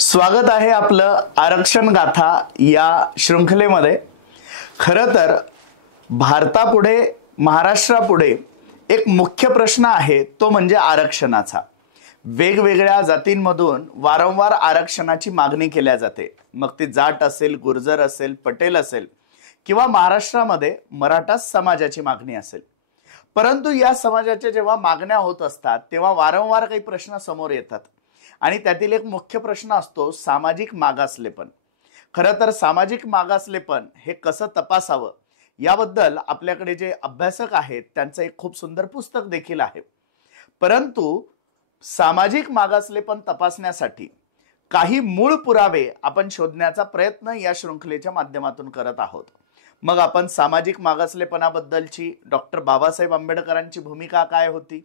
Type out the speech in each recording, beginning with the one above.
स्वागत आहे आपलं आरक्षण गाथा या शृंखलेमध्ये। खरं तर भारतापुढे महाराष्ट्रापुढे एक मुख्य प्रश्न आहे, तो म्हणजे आरक्षणाचा। वेगवेगळ्या जातींमधून वारंवार आरक्षणाची मागणी केल्या जाते, मग ती जाट असेल, गुर्जर असेल, पटेल असेल किंवा महाराष्ट्रामध्ये मराठा समाजाची मागणी असेल। परंतु या समाजाच्या जेव्हा मागण्या होत असतात तेव्हा वारंवार काही प्रश्न समोर येतात आणि त्यातील एक मुख्य प्रश्न असतो सामाजिक मागासलेपण। खरं तर सामाजिक मागासलेपण हे कसं तपासावं याबद्दल आपल्याकडे जे अभ्यासक आहेत त्यांचं एक खूप सुंदर पुस्तक देखील आहे। परंतु सामाजिक मागासलेपण तपासण्यासाठी काही मूळ पुरावे आपण शोधण्याचा प्रयत्न या शृंखलेच्या माध्यमातून करत आहोत। मग आपण सामाजिक मागासलेपणाबद्दलची डॉक्टर बाबासाहेब आंबेडकरांची भूमिका काय होती,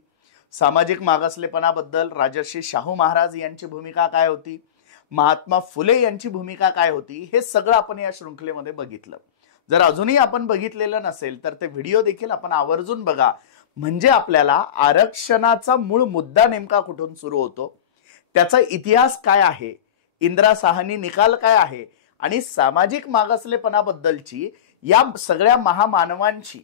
सामाजिक मागासलेपणाबद्दल राजर्षी शाहू महाराज यांची भूमिका काय होती, महात्मा फुले यांची भूमिका काय होती, हे सगळं आपण या शृंखलेमध्ये बघितलं। जर अजूनही आपण बघितलेलं नसेल तर ते व्हिडिओ देखील आपण आवर्जून बघा, म्हणजे आपल्याला आरक्षणाचा मूळ मुद्दा नेमका कुठून सुरू होतो, त्याचा इतिहास काय आहे, इंदिरा साहनी निकाल काय आहे आणि सामाजिक मागासलेपणाबद्दलची या सगळ्या महामानवांची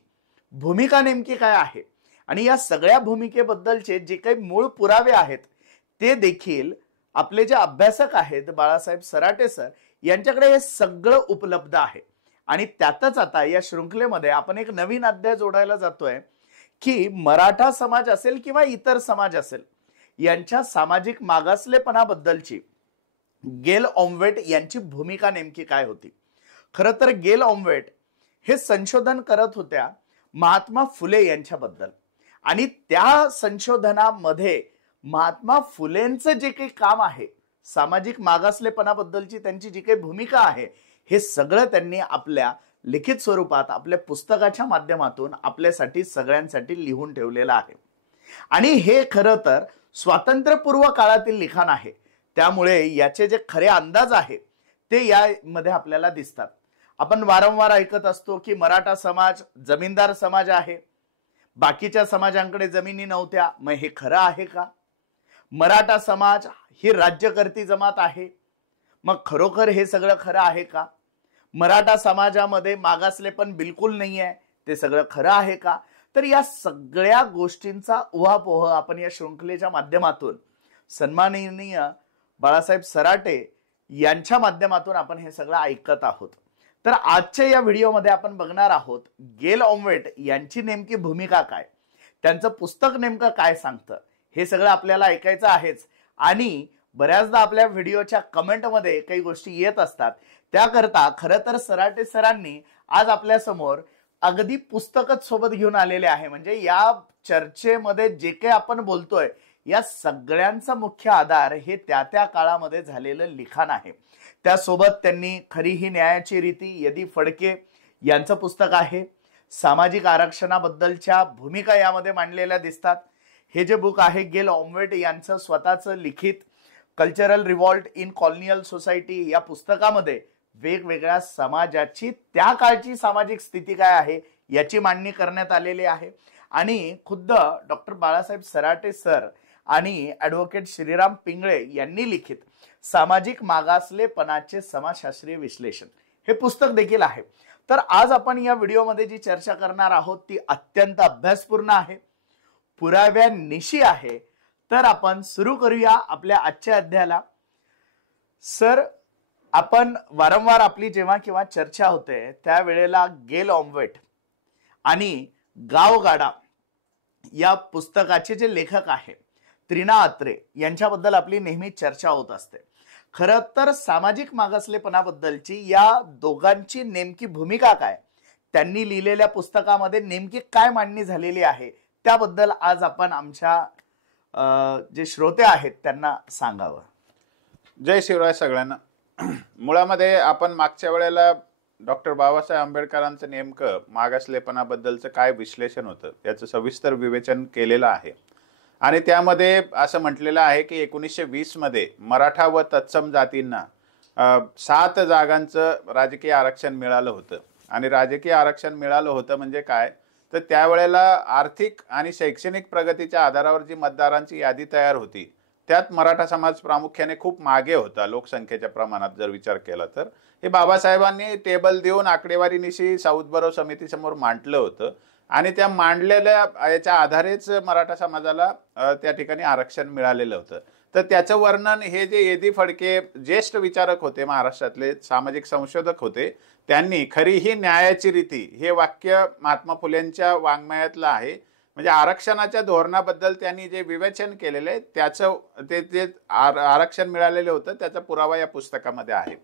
भूमिका नेमकी काय आहे आणि या सगळ्या भूमिकेबद्दलचे जे काही मूळ पुरावे आहेत ते देखील आपले जे अभ्यासक आहेत बाळासाहेब सराटे सर यांच्याकडे हे सगळं उपलब्ध आहे। आणि त्यातच आता या शृंखलेमध्ये आपण एक नवीन अध्याय जोडायला जातोय की मराठा समाज असेल किंवा इतर समाज असेल यांच्या सामाजिक मागासलेपणाबद्दलची गेल ऑम्वेट यांची भूमिका नेमकी काय होती। खरं तर गेल ऑम्वेट हे संशोधन करत होत्या महात्मा फुले यांच्याबद्दल आणि त्या संशोधनामध्ये महात्मा फुलेंचं जे काही काम आहे, सामाजिक मागासलेपणाबद्दलची त्यांची जी काही भूमिका आहे, हे सगळं त्यांनी आपल्या लिखित स्वरूपात आपल्या पुस्तकाच्या माध्यमातून आपल्यासाठी सगळ्यांसाठी लिहून ठेवलेलं आहे। आणि हे खरं तर स्वातंत्र्यपूर्व काळातील लिखाण आहे, त्यामुळे याचे जे खरे अंदाज आहे ते यामध्ये आपल्याला दिसतात। आपण वारंवार ऐकत असतो की मराठा समाज जमीनदार समाज आहे, बाकीच्या समाजांकडे जमिनी नव्हत्या, मग हे खरं आहे का? मराठा समाज ही राज्यकर्ती जमात आहे, मग खरोखर हे सगळं खरं आहे का? मराठा समाजामध्ये मागासलेपण बिलकुल नाही आहे, ते सगळं खरं आहे का? तर या सगळ्या गोष्टींचा उहापोह आपण या शृंखलेच्या माध्यमातून सन्माननीय बाळासाहेब सराटे यांच्या माध्यमातून आपण हे सगळं ऐकत आहोत। तर आजच्या या व्हिडिओमध्ये आपण बघणार आहोत गेल ऑम्वेट यांची नेमकी भूमिका काय, त्यांचं पुस्तक नेमकं काय सांगतं, हे सगळं आपल्याला ऐकायचं आहेच। आणि बऱ्याचदा आपल्या व्हिडिओच्या कमेंटमध्ये काही गोष्टी येत असतात, त्याकरता खरं तर सराटे सरांनी आज आपल्या समोर अगदी पुस्तकच सोबत घेऊन आलेले आहे। म्हणजे या चर्चेमध्ये जे काही आपण बोलतोय या सगळ्यांचा मुख्य आधार हे त्या त्या काळामध्ये झालेलं लिखाण आहे। त्यासोबत त्यांनी खरी ही न्यायाची रीती यदी फडके यांचं पुस्तक आहे, सामाजिक आरक्षणाबद्दलच्या भूमिका यामध्ये मांडलेल्या दिसतात। हे जे बुक आहे गेल ऑम्वेट यांचं स्वतःचं लिखित कल्चरल रिव्हॉल्ट इन कॉलोनियल सोसायटी या पुस्तकामध्ये वेगवेगळ्या समाजाची त्या काळची सामाजिक स्थिती काय आहे याची मांडणी करण्यात आलेली आहे। आणि खुद्द डॉक्टर बाळासाहेब सराटे सर आणि ॲडव्होकेट श्रीराम पिंगळे यांनी लिखित सामाजिक मागासलेपणाचे समाजशास्त्रीय विश्लेषण हे पुस्तक देखील आहे। तर आज आपण या व्हिडिओमध्ये जी चर्चा करणार आहोत ती अत्यंत अभ्यासपूर्ण आहे, पुराव्यानिशी आहे। तर आपण सुरू करूया आपल्या आजच्या अध्यायाला। सर, आपण वारंवार आपली जेव्हा किंवा चर्चा होते त्यावेळेला गेल ऑम्वेट आणि गावगाडा या पुस्तकाचे जे लेखक आहे त्रिना अत्रे यांच्याबद्दल आपली नेहमी चर्चा होत असते। खरं तर सामाजिक मागासलेपणाबद्दलची या दोघांची नेमकी भूमिका काय, त्यांनी लिहिलेल्या पुस्तकामध्ये नेमकी काय मांडणी झालेली आहे, त्याबद्दल आज आपण आमच्या जे श्रोते आहेत त्यांना सांगावं। जय शिवराय सगळ्यांना। मुळामध्ये आपण मागच्या वेळेला डॉक्टर बाबासाहेब आंबेडकरांचं नेमकं मागासलेपणाबद्दलचं काय विश्लेषण होतं याचं सविस्तर विवेचन केलेलं आहे। आणि त्यामध्ये असं म्हटलेलं आहे की 1920 मध्ये मराठा व तत्सम जातींना 7 जागांचं राजकीय आरक्षण मिळालं होतं। आणि राजकीय आरक्षण मिळालं होतं म्हणजे काय, तर त्यावेळेला आर्थिक आणि शैक्षणिक प्रगतीच्या आधारावर जी मतदारांची यादी तयार होती त्यात मराठा समाज प्रामुख्याने खूप मागे होता लोकसंख्येच्या प्रमाणात जर विचार केला तर. हे बाबासाहेबांनी टेबल देऊन आकडेवारीनिशी साऊथ बरो समितीसमोर मांडलं होतं आणि त्या मांडलेल्या याच्या आधारेच मराठा समाजाला त्या ठिकाणी आरक्षण मिळालेलं होतं. तर त्याचं वर्णन हे जे ए.दी. फडके ज्येष्ठ विचारक होते, महाराष्ट्रातले सामाजिक संशोधक होते, त्यांनी खरी ही न्यायाची रीती हे वाक्य महात्मा फुलेंच्या वाङ्मयातलं आहे. म्हणजे आरक्षणाच्या धोरणाबद्दल त्यांनी जे विवेचन केलेलं आहे त्याचं ते आरक्षण मिळालेलं होतं त्याचा पुरावा या पुस्तकामध्ये आहे.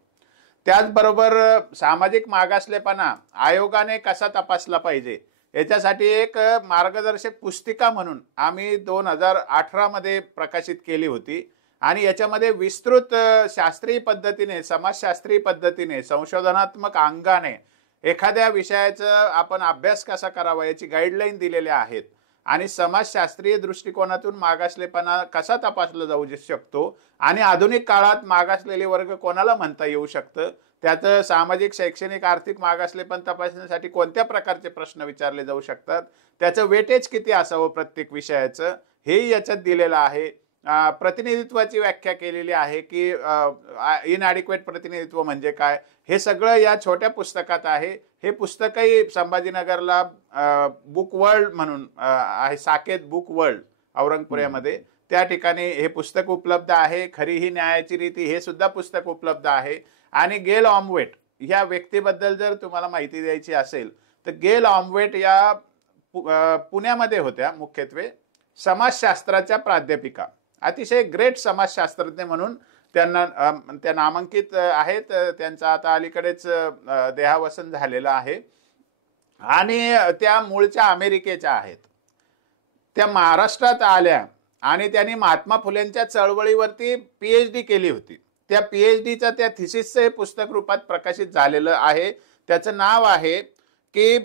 त्याचबरोबर सामाजिक मागासलेपणा आयोगाने कसा तपासला पाहिजे याच्यासाठी एक मार्गदर्शक पुस्तिका म्हणून आम्ही 2018 मध्ये प्रकाशित केली होती आणि याच्यामध्ये विस्तृत शास्त्रीय पद्धतीने, समाजशास्त्रीय पद्धतीने, संशोधनात्मक अंगाने एखाद्या विषयाचा आपण अभ्यास कसा करावा याची गाईडलाईन दिलेल्या आहेत आणि समाजशास्त्रीय दृष्टिकोनातून मागासलेपणा कसा तपासला जाऊ शकतो आणि आधुनिक काळात मागासलेले वर्ग कोणाला म्हणता येऊ शकतं, त्याचं सामाजिक, शैक्षणिक, आर्थिक मागासलेपण तपासण्यासाठी कोणत्या प्रकारचे प्रश्न विचारले जाऊ शकतात, त्याचं वेटेज किती असावं प्रत्येक विषयाचं, हेही याच्यात दिलेलं आहे. प्रतिनिधित्वाची व्याख्या केलेली आहे की इनॲडिक्वेट प्रतिनिधित्व म्हणजे काय, हे सगळं या छोट्या पुस्तकात आहे. हे पुस्तकही संभाजीनगरला बुक वर्ल्ड म्हणून आहे, साकेत बुक वर्ल्ड औरंगपुऱ्यामध्ये, त्या ठिकाणी हे पुस्तक उपलब्ध आहे. खरी ही न्यायाची रीती हे सुद्धा पुस्तक उपलब्ध आहे. आणि गेल ऑम्वेट या व्यक्तीबद्दल जर तुम्हाला माहिती द्यायची असेल तर गेल ऑम्वेट या पुण्यामध्ये होत्या, मुख्यत्वे समाजशास्त्राच्या प्राध्यापिका, अतिशय ग्रेट समाजशास्त्रज्ञ म्हणून त्या नामांकित आहेत. त्यांचा आता अलीकडेच देहावसन झालेलं आहे आणि त्या मूळच्या अमेरिकेच्या आहेत. त्या महाराष्ट्रात आल्या आणि त्यांनी महात्मा फुलेंच्या चळवळीवरती PhD केली होती. त्या PhDचा त्या थिसिसचं हे पुस्तक रूपात प्रकाशित झालेलं आहे. त्याचं नाव आहे की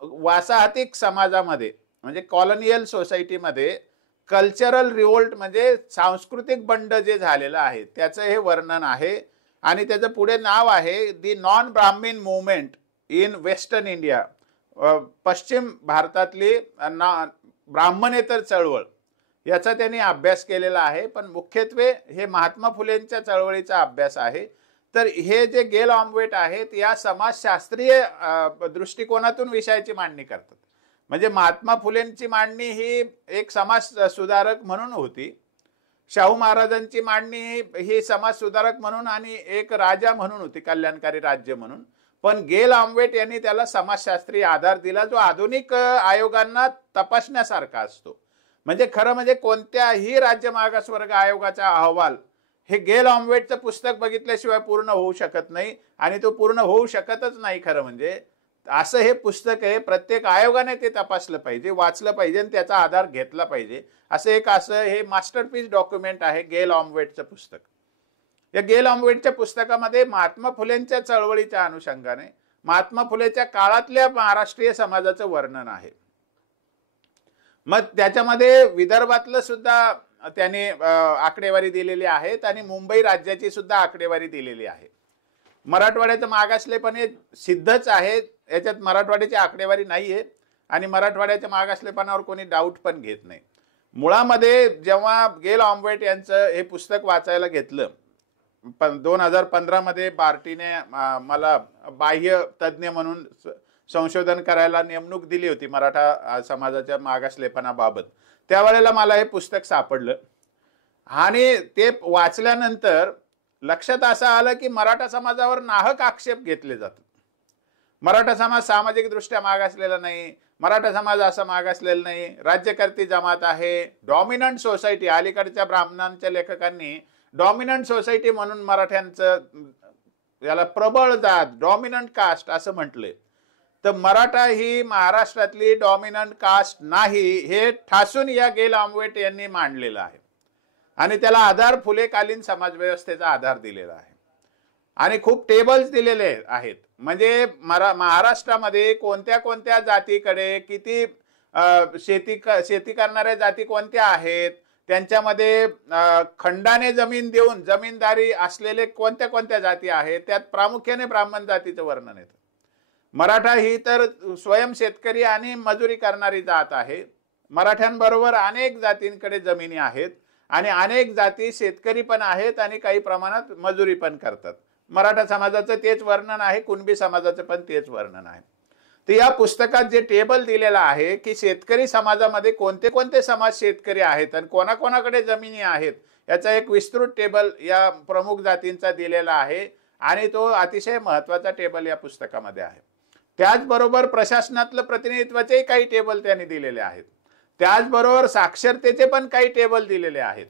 वासाहतिक समाजामध्ये म्हणजे कॉलोनियल सोसायटीमध्ये कल्चरल रिव्होल्ट म्हणजे सांस्कृतिक बंड जे झालेलं आहे त्याचं हे वर्णन आहे. आणि त्याचं पुढे नाव आहे the non Brahmin movement in western India, पश्चिम भारतातली ब्राह्मणेतर चळवळ, याचा त्यांनी अभ्यास केलेला आहे. पण मुख्यत्वे हे महात्मा फुलेंच्या चळवळीचा अभ्यास आहे. तर हे जे गेल ऑम्वेट आहेत या समाजशास्त्रीय दृष्टिकोनातून विषयाची मांडणी करतात. म्हणजे महात्मा फुलेंची मांडणी ही एक समाज सुधारक म्हणून होती, शाहू महाराजांची मांडणी ही समाज सुधारक म्हणून आणि एक राजा म्हणून होती, कल्याणकारी राज्य म्हणून. पण गेल ऑम्वेट यांनी त्याला समाजशास्त्रीय आधार दिला जो आधुनिक आयोगांना तपासण्यासारखा असतो. म्हणजे खरं म्हणजे कोणत्याही राज्य मागासवर्ग आयोगाचा अहवाल हे गेल ऑम्वेटचं पुस्तक बघितल्याशिवाय पूर्ण होऊ शकत नाही आणि तो पूर्ण होऊ शकतच नाही. खरं म्हणजे असं हे पुस्तक आहे, प्रत्येक आयोगाने ते तपासलं पाहिजे, वाचलं पाहिजे आणि त्याचा आधार घेतला पाहिजे. असं हे मास्टरपीस डॉक्युमेंट आहे गेल ऑम्वेटचं पुस्तक. या गेल ऑम्वेटच्या पुस्तकामध्ये महात्मा फुलेंच्या चळवळीच्या अनुषंगाने महात्मा फुलेच्या काळातल्या महाराष्ट्रीय समाजाचं वर्णन आहे. मग त्याच्यामध्ये विदर्भातलं सुद्धा त्याने आकडेवारी दिलेली आहेत आणि मुंबई राज्याची सुद्धा आकडेवारी दिलेली आहे. मराठवाड्याचं मागासलेपण हे सिद्धच आहे, याच्यात मराठवाड्याची आकडेवारी नाहीये आणि मराठवाड्याच्या मागासलेपणावर कोणी डाऊट पण घेत नाही. मुळामध्ये जेव्हा गेल ऑम्वेट यांचं हे पुस्तक वाचायला घेतलं 2015 मध्ये बार्टीने मला बाह्य तज्ज्ञ म्हणून संशोधन करायला नेमणूक दिली होती मराठा समाजाच्या मागासलेपणाबाबत, त्यावेळेला मला हे पुस्तक सापडलं आणि ते वाचल्यानंतर लक्षात असं आलं की मराठा समाजावर नाहक आक्षेप घेतले जातात. मराठा समाज सामाजिक दृष्ट्या मागासलेला नाही, मराठा समाज असा मागासलेला नाही, राज्यकर्ती जमात आहे, डॉमिनंट सोसायटी, अलीकडच्या ब्राह्मणांच्या लेखकांनी डॉमिनंट सोसायटी म्हणून मराठ्यांचं याला प्रबळ जात, डॉमिनंट कास्ट असं म्हटलंय. तर मराठा ही महाराष्ट्रातली डॉमिनंट कास्ट नाही हे ठासून या गेल ऑम्वेट यांनी मांडलेलं आहे आणि त्याला आधार फुलेकालीन समाजव्यवस्थेचा आधार दिलेला आहे आणि खूप टेबल्स दिलेले आहेत. म्हणजे महाराष्ट्रामध्ये कोणत्या कोणत्या जातीकडे किती शेती करणाऱ्या जाती कोणत्या आहेत, त्यांच्यामध्ये खंडाने जमीन देऊन जमीनदारी असलेले कोणत्या कोणत्या जाती आहेत, त्यात प्रामुख्याने ब्राह्मण जातीचं वर्णन येतं. मराठा ही तर स्वयं शेतकरी आणि मजुरी करणारी जात आहे. मराठ्यांबरोबर अनेक जातींकडे जमिनी आहेत आणि अनेक जाती शेतकरी पण आहेत आणि काही प्रमाणात मजुरी पण करतात. मराठा समाजाचं तेच वर्णन आहे, कुणबी समाजाचं पण तेच वर्णन आहे. तर या पुस्तकात जे टेबल दिलेलं आहे की शेतकरी समाजामध्ये कोणते कोणते समाज शेतकरी आहेत आणि कोणाकोणाकडे जमिनी आहेत, याचा एक विस्तृत टेबल या प्रमुख जातींचा दिलेला आहे आणि तो अतिशय महत्वाचा टेबल या पुस्तकामध्ये आहे. त्याचबरोबर प्रशासनातलं प्रतिनिधित्वाचे काही टेबल त्यांनी दिलेले आहेत. त्याचबरोबर साक्षरतेचे पण काही टेबल दिलेले आहेत.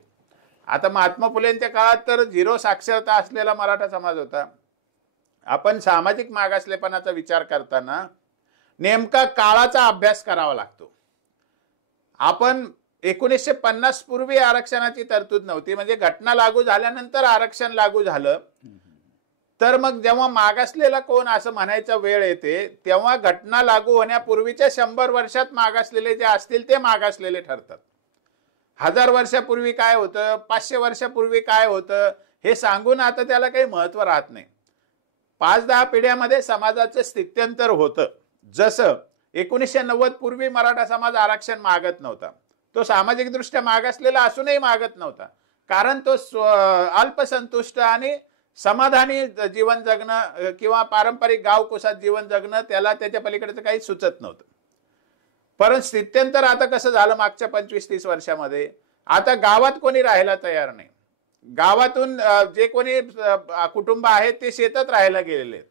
आता महात्मा फुलेंच्या काळात तर 0 साक्षरता असलेला मराठा समाज होता. आपण सामाजिक मागासलेपणाचा विचार करताना नेमका काळाचा अभ्यास करावा लागतो. आपण 1950 पूर्वी आरक्षणाची तरतूद नव्हती, म्हणजे घटना लागू झाल्यानंतर आरक्षण लागू झालं. तर मग जेव्हा मागासलेला कोण असं म्हणायचा वेळ येते, तेव्हा घटना लागू होण्यापूर्वीच्या 100 वर्षात मागासलेले जे असतील ते मागासलेले ठरतात. 1000 वर्षापूर्वी काय होतं, 500 वर्षापूर्वी काय होतं हे सांगून आता त्याला काही महत्व राहत नाही. 5-10 पिढ्यामध्ये समाजाचं स्थित्यंतर होतं. जसं 1990 पूर्वी मराठा समाज आरक्षण मागत नव्हता. तो सामाजिक दृष्ट्या मागासलेला असूनही मागत नव्हता, कारण तो अल्पसंतुष्ट आणि समाधानी जीवन जगणं किंवा पारंपरिक गावकुसात जीवन जगणं त्याला त्याच्या पलीकडचं काही सुचत नव्हतं. परंतु स्थित्यंतर आता कसं झालं मागच्या 25-30 वर्षामध्ये, आता गावात कोणी राहायला तयार नाही. गावातून जे कोणी कुटुंब आहेत ते शेतात राहायला गेलेले आहेत.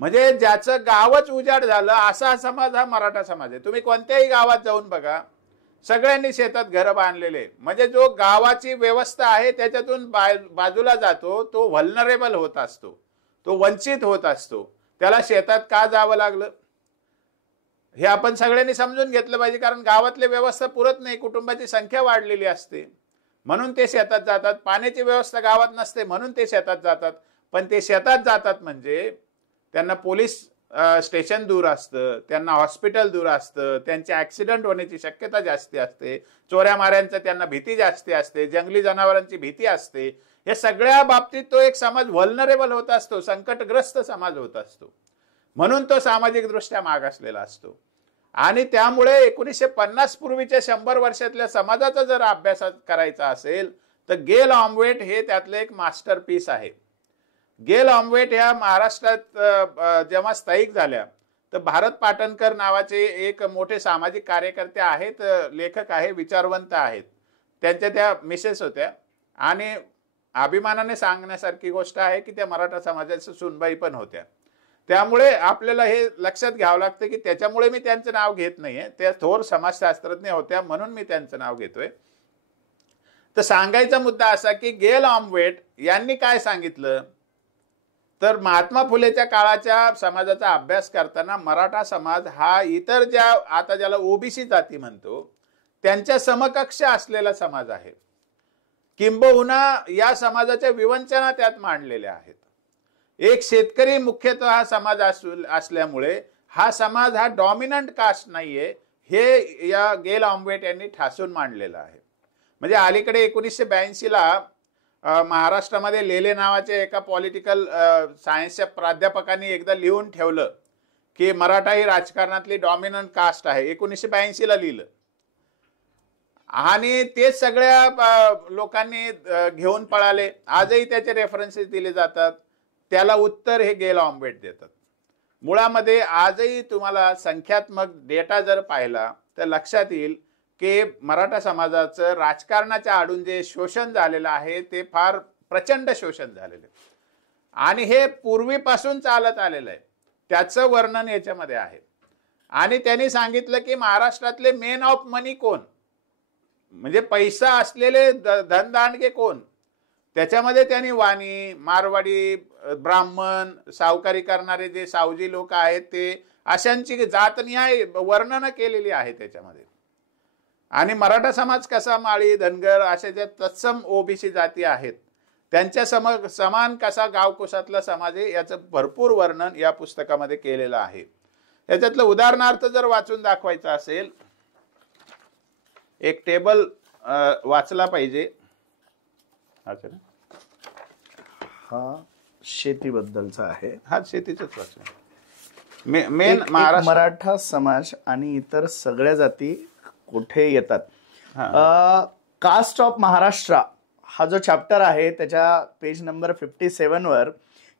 म्हणजे ज्याचं गावच उजाड झालं असा समाज हा मराठा समाज आहे. तुम्ही कोणत्याही गावात जाऊन बघा, सगळ्यांनी शेतात घरं बांधलेले. म्हणजे जो गावाची व्यवस्था आहे त्याच्यातून बाजूला जातो तो व्हल्नरेबल होत असतो, तो वंचित होत असतो. त्याला शेतात का जावं लागलं हे आपण सगळ्यांनी समजून घेतलं पाहिजे, कारण गावातली व्यवस्था पुरत नाही, कुटुंबाची संख्या वाढलेली असते म्हणून ते शेतात जातात. पाण्याची व्यवस्था गावात नसते म्हणून ते शेतात जातात. पण ते शेतात जातात म्हणजे त्यांना पोलीस स्टेशन दूर असतं, त्यांना हॉस्पिटल दूर असतं, त्यांचे ऍक्सिडेंट होण्याची शक्यता जास्ती असते, चोऱ्या माऱ्यांचं त्यांना भीती जास्ती असते, जंगली जनावरांची भीती असते. हे सगळ्या बाबतीत तो एक समाज व्हल्नरेबल होत असतो, संकटग्रस्त समाज होत असतो. म्हणून तो सामाजिक दृष्ट्या मागासलेला असतो. आणि त्यामुळे 1950 पूर्वीच्या 100 वर्षातल्या समाजाचा जर अभ्यास करायचा असेल तर गेल ऑम्वेट हे त्यातलं एक मास्टरपीस आहे. गेल ऑम्वेट ह्या महाराष्ट्रात जेव्हा स्थायिक झाल्या तर भारत पाटणकर नावाचे एक मोठे सामाजिक कार्यकर्ते आहेत, लेखक आहे, विचारवंत आहेत. त्यांच्या त्या मिसेस होत्या आणि अभिमानाने सांगण्यासारखी गोष्ट आहे की त्या मराठा समाजाच्या सुनबाई पण होत्या. त्यामुळे आपल्याला हे लक्षात घ्यावं लागतं की त्याच्यामुळे मी त्यांचं नाव घेत नाहीये, त्या थोर समाजशास्त्रज्ञ होत्या म्हणून मी त्यांचं नाव घेतोय. तर सांगायचा मुद्दा असा की गेल ऑम्वेट यांनी काय सांगितलं तर महात्मा फुलेच्या काळाच्या समाजाचा अभ्यास करताना मराठा समाज हा इतर ज्या आता ज्याला ओबीसी जाती म्हणतो त्यांच्या समकक्ष असलेला समाज आहे. किंबहुना या समाजाच्या विवंचना त्यात मांडलेल्या आहेत. एक शेतकरी मुख्यतः हा समाज असल्यामुळे हा समाज हा डॉमिनंट कास्ट नाहीये हे या गेल ऑम्वेट यांनी ठासून मांडलेलं आहे. म्हणजे अलीकडे 1982ला महाराष्ट्रामध्ये लेले नावाचे एका पॉलिटिकल सायन्सच्या प्राध्यापकांनी एकदा लिहून ठेवलं की मराठा ही राजकारणातली डॉमिनंट कास्ट आहे. 1982ला लिहिलं आणि ते सगळ्या लोकांनी घेऊन पळाले. आजही त्याचे रेफरन्सेस दिले जातात. त्याला उत्तर हे गेल ऑम्वेट देतात. मुळामध्ये आजही तुम्हाला संख्यात्मक डेटा जर पाहिला तर लक्षात येईल की मराठा समाजाचं राजकारणाच्या आडून जे शोषण झालेलं आहे ते फार प्रचंड शोषण झालेलं आहे आणि हे पूर्वीपासून चालत आलेलं आहे. त्याचं वर्णन याच्यामध्ये आहे. आणि त्यांनी सांगितलं की महाराष्ट्रातले मेन ऑफ मनी कोण, म्हणजे पैसा असलेले धनदांडगे कोण. त्याच्यामध्ये त्यांनी वाणी, मारवाडी, ब्राह्मण, सावकारी करणारे जे सावजी लोक आहेत ते अशांची जातनिहाय वर्णन केलेली आहे त्याच्यामध्ये. आणि मराठा समाज कसा, माळी, धनगर अशा ज्या तत्सम ओबीसी जाती आहेत त्यांच्या समान कसा गावकुसातला समाज आहे याचं भरपूर वर्णन या पुस्तकामध्ये केलेलं आहे. याच्यातलं उदाहरणार्थ जर वाचून दाखवायचं असेल, एक टेबल वाचला पाहिजे. हा शेतीबद्दलचा आहे. हा शेतीचंच वाचून मेन मराठा समाज आणि इतर सगळ्या जाती कुठे येतात. कास्ट ऑफ महाराष्ट्र हा जो चॅप्टर आहे त्याच्या पेज नंबर 57 वर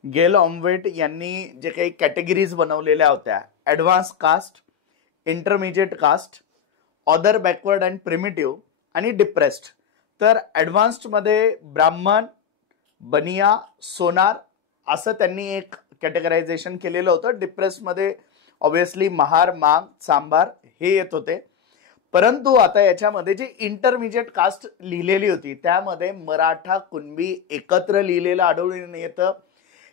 गेल ऑम्वेट यांनी जे काही कॅटेगरीज बनवलेल्या होत्या, advance caste, intermediate caste, other backward and primitive आणि डिप्रेस्ड. तर ॲडव्हान्स्ड मध्ये ब्राह्मण, बनिया, सोनार असं त्यांनी एक कॅटेगरायझेशन केलेलं होतं. डिप्रेस्ड मध्ये ऑब्व्हियसली महार, मांग, सांबार हे येत होते. परंतु आता याच्यामध्ये जे इंटरमिजिएट कास्ट लिहिलेली होती त्यामध्ये मराठा, कुणबी एकत्र लिहिलेलं आढळून येतं.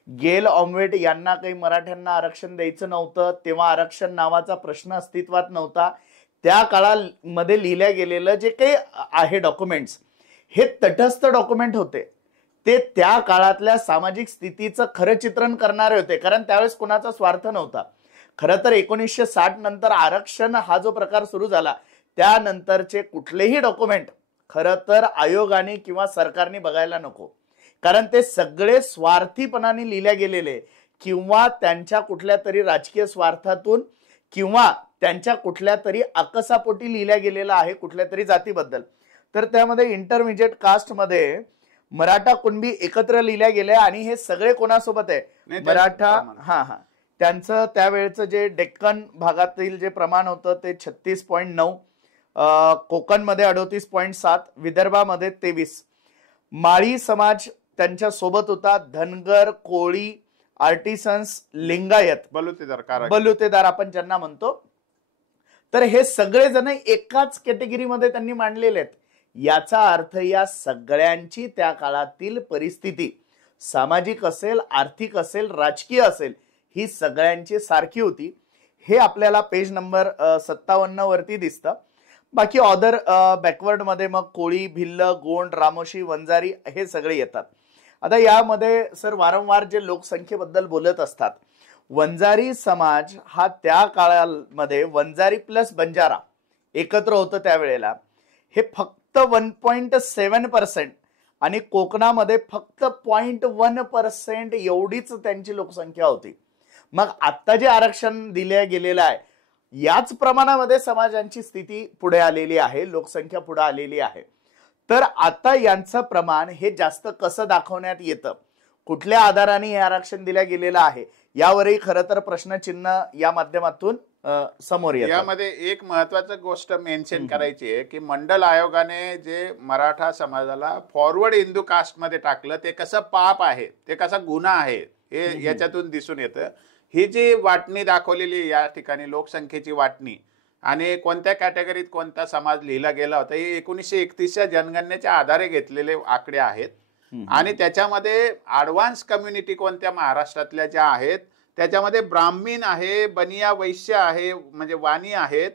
गेल ऑम्वेट यांना काही मराठ्यांना आरक्षण द्यायचं नव्हतं, तेव्हा आरक्षण नावाचा प्रश्न अस्तित्वात नव्हता. त्या काळामध्ये लिहिल्या गेलेलं जे काही आहे डॉक्युमेंट्स हे तटस्थ डॉक्युमेंट होते. ते त्या काळातल्या सामाजिक स्थितीचं खरं चित्रण करणारे होते, कारण त्यावेळेस कोणाचा स्वार्थ नव्हता. खरं तर 1960 नंतर आरक्षण हा जो प्रकार सुरू झाला त्यानंतरचे कुठलेही डॉक्युमेंट खरं तर आयोगाने किंवा सरकारने बघायला नको, कारण ते सगळे स्वार्थीपणाने लिहिल्या गेलेले किंवा त्यांच्या कुठल्या तरी राजकीय स्वार्थातून किंवा त्यांच्या कुठल्या तरी आकसापोटी लिहिल्या गेलेला आहे कुठल्या तरी जातीबद्दल. तर त्यामध्ये इंटरमिजिएट कास्ट मध्ये मराठा, कुणबी एकत्र लिहिल्या गेल्या आणि हे सगळे कोणासोबत आहे, मराठा. त्यांचं त्यावेळेचं जे डेक्कन भागातील जे प्रमाण होतं ते 36.9, कोकणमध्ये 38.7, विदर्भामध्ये 23. माळी समाज त्यांच्या सोबत होता, धनगर, कोळी, आर्टिसन्स, लिंगायत, बलुतेदार आपण ज्यांना म्हणतो. तर हे सगळे जण एकाच कॅटेगरीमध्ये त्यांनी मांडलेले आहेत. याचा अर्थ या सगळ्यांची त्या काळातील परिस्थिती सामाजिक असेल, आर्थिक असेल, राजकीय असेल, ही सगळ्यांची सारखी होती. हे आपल्याला पेज नंबर 57 वरती दिसतं. बाकी ऑदर बॅकवर्ड मध्ये मग कोळी, भिल्ल, गोंड, रामोशी, वंजारी हे सगळे येतात. आता यामध्ये सर वारंवार जे लोकसंख्येबद्दल बोलत असतात, वंजारी समाज हा त्या काळामध्ये वंजारी प्लस बंजारा एकत्र होतं त्यावेळेला. हे फक्त 1.7% आणि कोकणामध्ये फक्त 0.1% एवढीच त्यांची लोकसंख्या होती. मग आता जे आरक्षण दिले गेलेलं आहे याच प्रमाणामध्ये समाजांची स्थिती पुढे आलेली आहे, लोकसंख्या पुढे आलेली आहे. तर आता यांचं प्रमाण हे जास्त कसं दाखवण्यात येतं, कुठल्या आधाराने हे आरक्षण दिल्या गेलेलं आहे, यावरही खरं तर प्रश्नचिन्ह या माध्यमातून समोर येतं. यामध्ये एक महत्वाची गोष्ट मेन्शन करायची आहे की मंडल आयोगाने जे मराठा समाजाला फॉरवर्ड हिंदू कास्ट मध्ये टाकलं ते कसं पाप आहे, ते कसा गुन्हा आहे हे याच्यातून दिसून येतं. ही जी वाटणी दाखवलेली या ठिकाणी लोकसंख्येची वाटणी आणि कोणत्या कॅटेगरीत कोणता समाज लिहिला गेला होता हे 1931च्या जनगणनेच्या आधारे घेतलेले आकडे आहेत. आणि त्याच्यामध्ये ॲडव्हान्स कम्युनिटी कोणत्या महाराष्ट्रातल्या ज्या आहेत त्याच्यामध्ये ब्राह्मीण आहे, बनिया वैश्य आहे म्हणजे वाणी आहेत,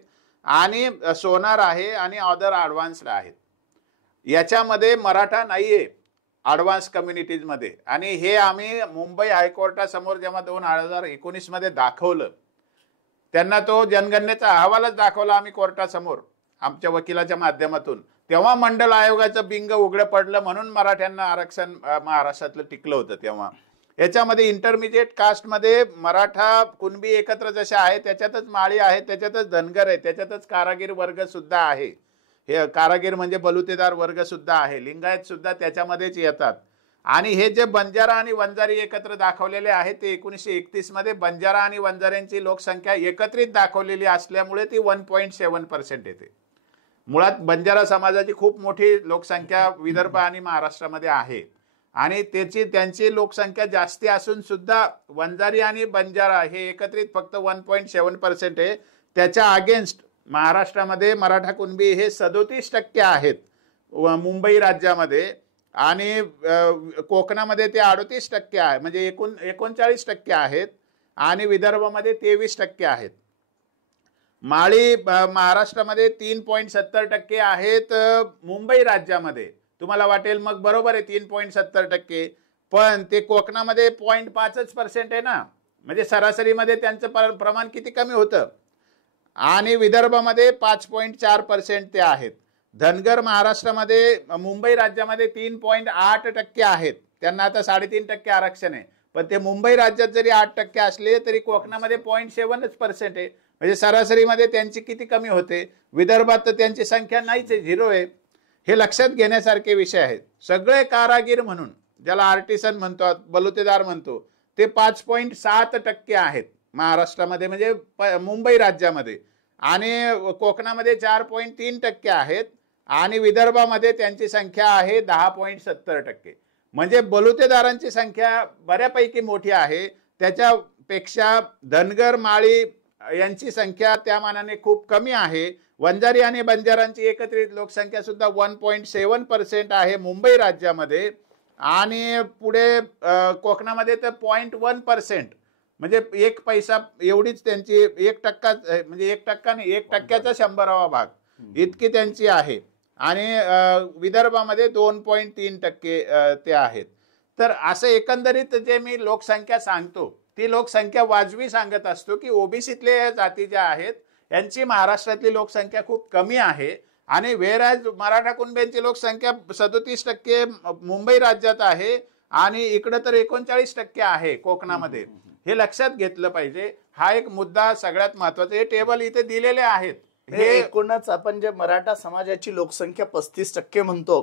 आणि सोनार आहे आणि अदर ॲडव्हान्स्ड आहेत. याच्यामध्ये मराठा नाहीये ॲडव्हान्स कम्युनिटीज मध्ये. आणि हे आम्ही मुंबई हायकोर्टासमोर जेव्हा 2019 मध्ये दाखवलं, त्यांना तो जनगणनेचा अहवालच दाखवला आम्ही कोर्टासमोर आमच्या वकिलाच्या माध्यमातून, तेव्हा मंडल आयोगाचं बिंग उघडं पडलं, म्हणून मराठ्यांना आरक्षण महाराष्ट्रातलं टिकलं होतं. तेव्हा याच्यामध्ये इंटरमिजिएट कास्टमध्ये मराठा, कुणबी एकत्र जसे आहे त्याच्यातच माळी आहे, त्याच्यातच धनगर आहे, त्याच्यातच कारागीर वर्ग सुद्धा आहे. हे कारागीर म्हणजे बलुतेदार वर्ग सुद्धा आहे, लिंगायत सुद्धा त्याच्यामध्येच येतात. आणि हे जे बंजारा आणि वंजारी एकत्र दाखवलेले आहेत ते 1931 मध्ये बंजारा आणि वंजाऱ्यांची लोकसंख्या एकत्रित दाखवलेली असल्यामुळे ती 1.7% येते. मुळात बंजारा समाजाची खूप मोठी लोकसंख्या विदर्भ आणि महाराष्ट्रामध्ये आहे आणि त्यांची लोकसंख्या जास्ती असून सुद्धा वंजारी आणि बंजारा हे एकत्रित फक्त 1.7% आहे. त्याच्या अगेन्स्ट महाराष्ट्रामध्ये मराठा, कुणबी हे 37% आहेत मुंबई राज्यामध्ये, आणि कोकणामध्ये ते 38% आहे, म्हणजे 39% आहेत, आणि विदर्भामध्ये 23% आहेत. माळी महाराष्ट्रामध्ये 3.70% आहेत मुंबई राज्यामध्ये. तुम्हाला वाटेल मग बरोबर आहे 3.70%, पण ते कोकणामध्ये 0.5% आहे ना, म्हणजे सरासरीमध्ये त्यांचं प्रमाण किती कमी होतं. आणि विदर्भामध्ये 5.4% ते आहेत. धनगर महाराष्ट्रामध्ये मुंबई राज्यामध्ये 3.8% आहेत, त्यांना आता 3.5% आरक्षण आहे, पण ते मुंबई राज्यात जरी 8% असले तरी कोकणामध्ये 0.7% आहे, म्हणजे सरासरीमध्ये त्यांची किती कमी होते. विदर्भात तर त्यांची संख्या नाहीच आहे, 0 आहे. हे लक्षात घेण्यासारखे विषय आहेत. सगळे कारागीर म्हणून, ज्याला आर्टिसन म्हणतो, बलुतेदार म्हणतो, ते 5.7% आहेत महाराष्ट्रामध्ये, म्हणजे मुंबई राज्यामध्ये, आणि कोकणामध्ये 4.3% आहेत, आणि विदर्भामध्ये त्यांची संख्या आहे 10.70%. म्हणजे बलुतेदारांची संख्या बऱ्यापैकी मोठी आहे. त्याच्यापेक्षा धनगर, माळी यांची संख्या त्या मानाने खूप कमी आहे. वंजारी आणि बंजारांची एकत्रित लोकसंख्या सुद्धा 1.7% आहे मुंबई राज्यामध्ये, आणि पुढे कोकणामध्ये तर 0.1%, म्हणजे 1 पैसा एवढीच त्यांची, 1% म्हणजे 1% नाही, 1%चा 100वा भाग इतकी त्यांची आहे. आणि विदर्भामध्ये 2.3% ते आहेत. तर असं एकंदरीत जे मी लोकसंख्या सांगतो, ती लोकसंख्या वाजवी सांगत असतो की ओबीसीतले जाती ज्या आहेत यांची महाराष्ट्रातली लोकसंख्या खूप कमी आहे, आणि वेराज मराठा कुणब्यांची लोकसंख्या 37% मुंबई राज्यात आहे, आणि इकडं तर 39% आहे कोकणामध्ये. हे लक्षात घेतलं पाहिजे. हा एक मुद्दा सगळ्यात महत्वाचा. हे टेबल इथे दिलेले आहेत. हे एकूणच आपण जे मराठा समाजाची लोकसंख्या 35% म्हणतो,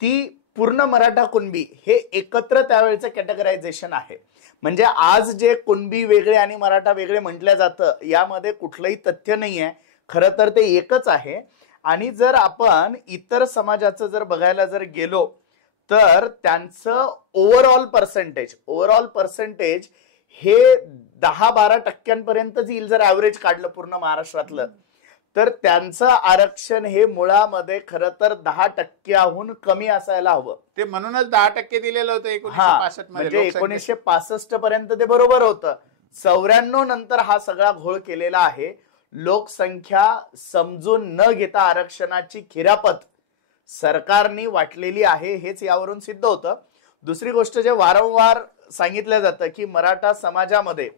ती पूर्ण मराठा कुणबी हे एकत्र त्यावेळेचं कॅटेगरायझेशन आहे. म्हणजे आज जे कुणबी वेगळे आणि मराठा वेगळे म्हटलं जातं, यामध्ये कुठलंही तथ्य नाही आहे. खरं तर ते एकच आहे. आणि जर आपण इतर समाजाचं जर बघायला जर गेलो, तर त्यांचं ओव्हरऑल पर्सेंटेज हे 10-12% येईल. जर ऍव्हरेज काढलं पूर्ण महाराष्ट्रातलं, तर त्यांचं आरक्षण हे मुळामध्ये खरं तर 10%हून कमी असायला हवं. ते म्हणूनच 10% दिलेलं होतं 1965 म्हणजे 1965 पर्यंत ते बरोबर होतं. 94 नंतर हा सगळा घोळ केलेला आहे. लोकसंख्या समजून न घेता आरक्षणाची खिरापत सरकारने वाटलेली आहे, हेच यावरून सिद्ध होतं. दुसरी गोष्ट जे वारंवार सांगितलं जातं की मराठा समाजामध्ये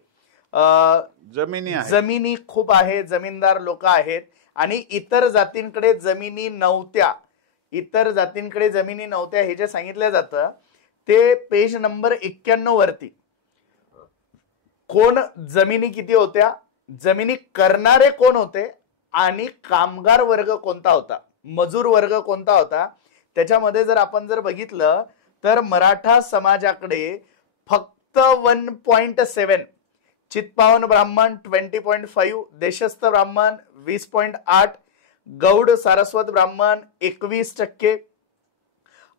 जमिनी खूप आहे, जमीनदार लोक आहेत, आणि इतर जातींकडे जमिनी नव्हत्या. हे जे सांगितलं जातं ते पेज नंबर 91 वरती, कोण जमिनी किती होत्या, जमिनी करणारे कोण होते, आणि कामगार वर्ग कोणता होता, मजूर वर्ग कोणता होता. त्याच्यामध्ये जर आपण जर बघितलं तर मराठा समाजाकडे फक्त 1.7, चित्पावन ब्राह्मण 20.5, देशस्थ ब्राह्मण 20.8, गौड सारस्वत ब्राह्मण 21%,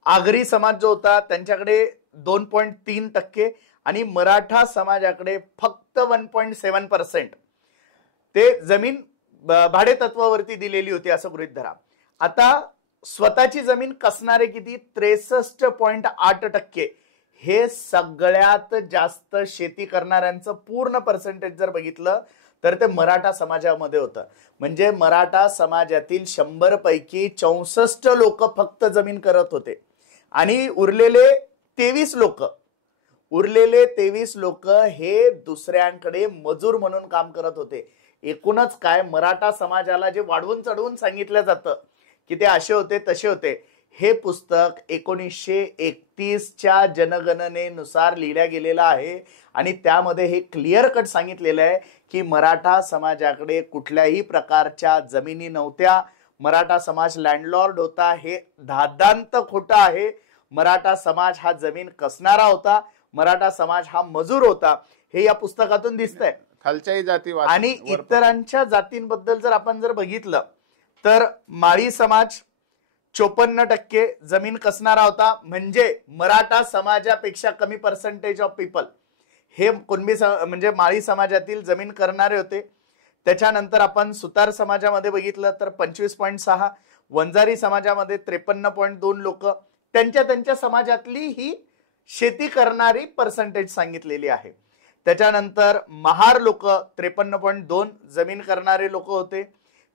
आगरी समाज जो होता त्यांच्याकडे 2.3%, आणि मराठा समाजाकडे फक्त 1.7%. ते जमीन भाडे तत्वावरती दिलेली होती असं गृहीत धरा. आता स्वतःची जमीन कसणारे किती, 63.8%. हे सगळ्यात जास्त शेती करणाऱ्यांचं पूर्ण पर्सेंटेज जर बघितलं तर ते मराठा समाजामध्ये होतं. म्हणजे मराठा समाजातील 100 पैकी 64 लोक फक्त जमीन करत होते, आणि उरलेले 23 लोक हे दुसऱ्यांकडे मजूर म्हणून काम करत होते. एकूणच काय, मराठा समाजाला जे वाढवून चढवून सांगितलं जातं की ते असे होते तसे होते, हे पुस्तक 1931च्या जनगणनेनुसार लिहिल्या गेलेलं आहे. आणि त्यामध्ये हे क्लिअर कट सांगितलेलं आहे की मराठा समाजाकडे कुठल्याही प्रकारच्या जमिनी नव्हत्या. मराठा समाज लँडलॉर्ड होता, हे धादांत खोटं आहे. मराठा समाज हा जमीन कसणारा होता, मराठा समाज हा मजूर होता, हे या पुस्तकातून दिसतंय. खालच्याही जाती आणि इतरांच्या जातींबद्दल जर आपण जर बघितलं तर माळी समाज 54% जमीन कसणारा होता, म्हणजे मराठा समाजापेक्षा कमी पर्सेंटेज ऑफ पीपल हे कुणबी म्हणजे माळी समाजातील जमीन करणारे होते. त्याच्यानंतर आपण सुतार समाजामध्ये बघितलं तर 25.6, वंजारी समाजामध्ये 53.2 लोक त्यांच्या समाजातली ही शेती करणारी पर्सेंटेज सांगितलेली आहे. त्याच्यानंतर महार लोक 53.2 जमीन करणारे लोक होते.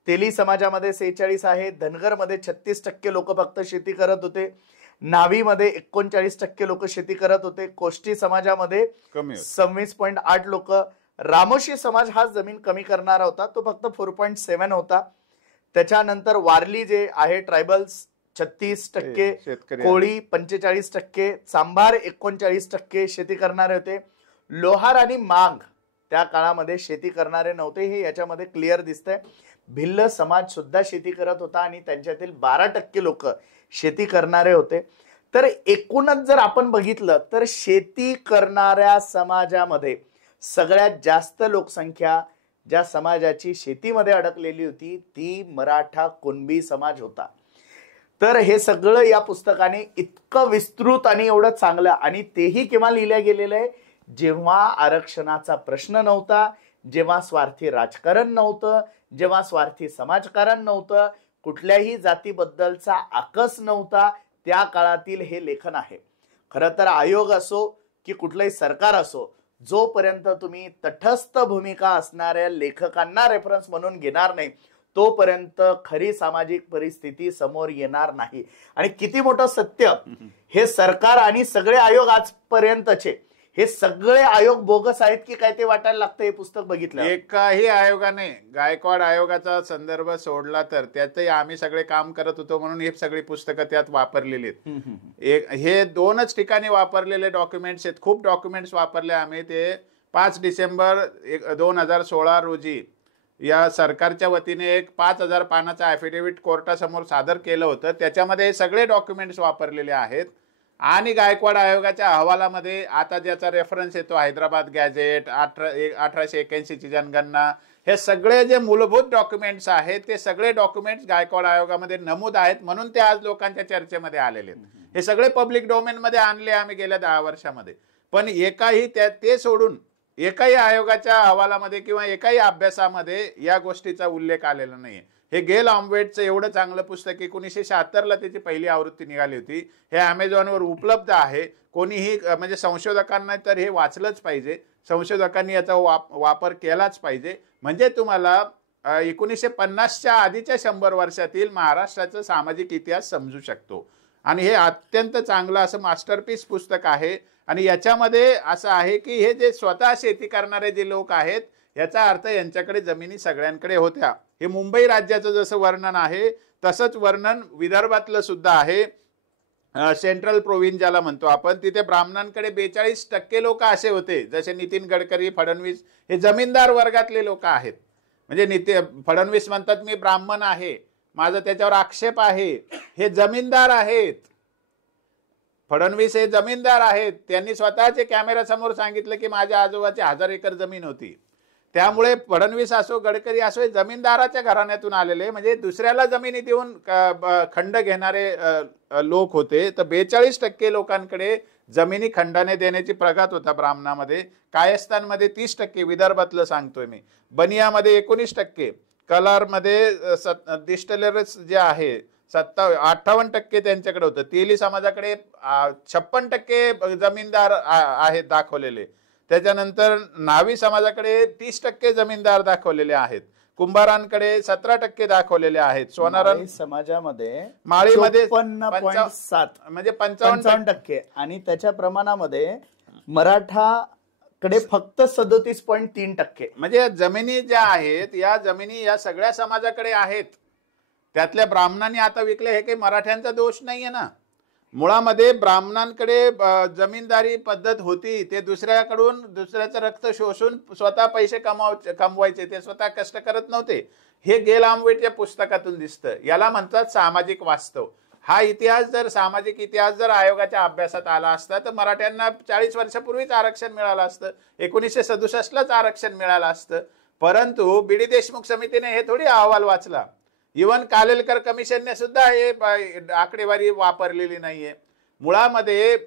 तेली समाजामध्ये 46 आहे. धनगरमध्ये 36% लोक फक्त शेती करत होते. नावीमध्ये 39% लोक शेती करत होते. कोष्टी समाजामध्ये 26.8 लोक. रामोशी समाज हा जमीन कमी करणारा होता, तो फक्त 4.7 होता. त्याच्यानंतर वारली जे आहे ट्रायबल्स 36%, कोळी 45%, चांभार 39% शेती करणारे होते. लोहार आणि मांग त्या काळामध्ये शेती करणारे नव्हते, हे याच्यामध्ये क्लिअर दिसतंय. भिल्ल समाज सुद्धा शेती करत होता आणि त्यांच्यातील 12% लोक शेती करणारे होते. तर एकूणच जर आपण बघितलं तर शेती करणाऱ्या समाजामध्ये सगळ्यात जास्त लोकसंख्या ज्या समाजाची शेतीमध्ये अडकलेली होती ती मराठा कुणबी समाज होता. तर हे सगळं या पुस्तकाने इतकं विस्तृत आणि एवढं चांगलं, आणि तेही केव्हा लिहिलं गेलेलं आहे, जेव्हा आरक्षणाचा प्रश्न नव्हता, जेव्हा स्वार्थी राजकारण नव्हतं, जेव्हा स्वार्थी समाजकारण नव्हतं, कुठल्याही जातीबद्दलचा आकस नव्हता, त्या काळातील हे लेखन आहे. खरं तर आयोग असो की कुठलंही सरकार असो, जोपर्यंत तुम्ही तटस्थ भूमिका असणाऱ्या लेखकांना रेफरन्स म्हणून घेणार नाही तोपर्यंत खरी सामाजिक परिस्थिती समोर येणार नाही. आणि किती मोठं सत्य, हे सरकार आणि सगळे आयोग आजपर्यंतचे हे सगळे आयोग बोगस आहेत की काय ते वाटायला लागतं हे पुस्तक बघितलं. एकाही आयोगाने गायकवाड आयोगाचा संदर्भ सोडला तर त्यातही आम्ही सगळे काम करत होतो म्हणून ही सगळी पुस्तकं त्यात वापरलेली आहेत. हे 2च ठिकाणी वापरलेले डॉक्युमेंट्स आहेत. खूप डॉक्युमेंट्स वापरले आम्ही. ते 5 डिसेंबर 2016 रोजी या सरकारच्या वतीने एक 5000 पानाचं ॲफिडेव्हिट कोर्टासमोर सादर केलं होतं. त्याच्यामध्ये हे सगळे डॉक्युमेंट्स वापरलेले आहेत. आणि गायकवाड आयोगाच्या अहवालामध्ये आता ज्याचा रेफरन्स येतो हैदराबाद गॅझेट, 1881ची जनगणना, हे सगळे जे मूलभूत डॉक्युमेंट्स आहेत ते सगळे डॉक्युमेंट्स गायकवाड आयोगामध्ये नमूद आहेत म्हणून ते आज लोकांच्या चर्चेमध्ये आलेले आहेत. हे सगळे पब्लिक डोमेनमध्ये आणले आम्ही गेल्या 10 वर्षामध्ये. पण एकाही ते सोडून एकाही आयोगाच्या अहवालामध्ये किंवा एकाही अभ्यासामध्ये या गोष्टीचा उल्लेख आलेला नाही. हे गेल ऑम्वेटचं एवढं चांगलं पुस्तक 1976ला त्याची पहिली आवृत्ती निघाली होती. हे अमेझॉनवर उपलब्ध आहे. कोणीही म्हणजे संशोधकांना तर हे वाचलंच पाहिजे. संशोधकांनी याचा वापर केलाच पाहिजे. म्हणजे तुम्हाला 1950च्या आधीच्या 100 वर्षातील महाराष्ट्राचा सामाजिक इतिहास समजू शकतो. आणि हे अत्यंत चांगलं असं मास्टरपीस पुस्तक आहे. आणि याच्यामध्ये असं आहे की हे जे स्वतः शेती करणारे जे लोक आहेत याचा अर्थ यांच्याकडे जमिनी सगळ्यांकडे होत्या. हे मुंबई राज्याचं जसं वर्णन आहे तसंच वर्णन विदर्भातलं सुद्धा आहे. सेंट्रल प्रोव्हिन्स ज्याला म्हणतो आपण, तिथे ब्राह्मणांकडे 42% लोक असे होते, जसे नितीन गडकरी, फडणवीस हे जमीनदार वर्गातले लोक आहेत. म्हणजे फडणवीस म्हणतात मी ब्राह्मण आहे, माझा त्याच्यावर आक्षेप आहे. हे जमीनदार आहेत. फडणवीस हे जमीनदार आहेत. त्यांनी स्वतःचे कॅमेऱ्यासमोर सांगितलं की माझ्या आजोबाची 1000 एकर जमीन होती. त्यामुळे फडणवीस असो गडकरी असो हे जमीनदाराच्या घराण्यातून आलेले, म्हणजे दुसऱ्याला जमिनी देऊन खंड घेणारे लोक होते. तर 42% लोकांकडे जमिनी खंडाने देण्याची प्रघात होता ब्राह्मणामध्ये. कायस्थांमध्ये 30%, विदर्भातलं सांगतोय मी. बनियामध्ये 19%, कलारमध्ये डिस्टलरीज जे आहे 58% त्यांच्याकडे होतं. तेली समाजाकडे 56% जमीनदार आहेत दाखवलेले. त्याच्यानंतर न्हावी समाजाकडे 30% जमीनदार दाखवलेले आहेत. कुंभारांकडे 17% दाखवले आहेत. सोनारां समाजामध्ये माळीमध्ये 54.7 म्हणजे 55%, आणि त्याच्या प्रमाणामध्ये मराठाकडे फक्त 37.3%. म्हणजे जमिनी ज्या आहेत या जमिनी या सगळ्या समाजाकडे आहेत. त्यातल्या ब्राह्मणांनी आता विकले, हे काही मराठ्यांचा दोष नाहीये ना. मुळामध्ये ब्राह्मणांकडे जमीनदारी पद्धत होती. ते दुसऱ्याचं रक्त शोषून स्वतः पैसे कमवायचे. ते स्वतः कष्ट करत नव्हते. हे गेल ऑम्वेटच्या पुस्तकातून दिसतं. याला म्हणतात सामाजिक वास्तव. हा इतिहास जर सामाजिक इतिहास जर आयोगाच्या अभ्यासात आला असता तर मराठ्यांना 40 वर्षापूर्वीच आरक्षण मिळालं असतं. 1967लाच आरक्षण मिळालं असतं. परंतु बीडी देशमुख समितीने हे थोडी अहवाल वाचला. इवन कालेलकर कमिशनने सुद्धा हे आकडेवारी वापरलेली नाहीये. मुळामध्ये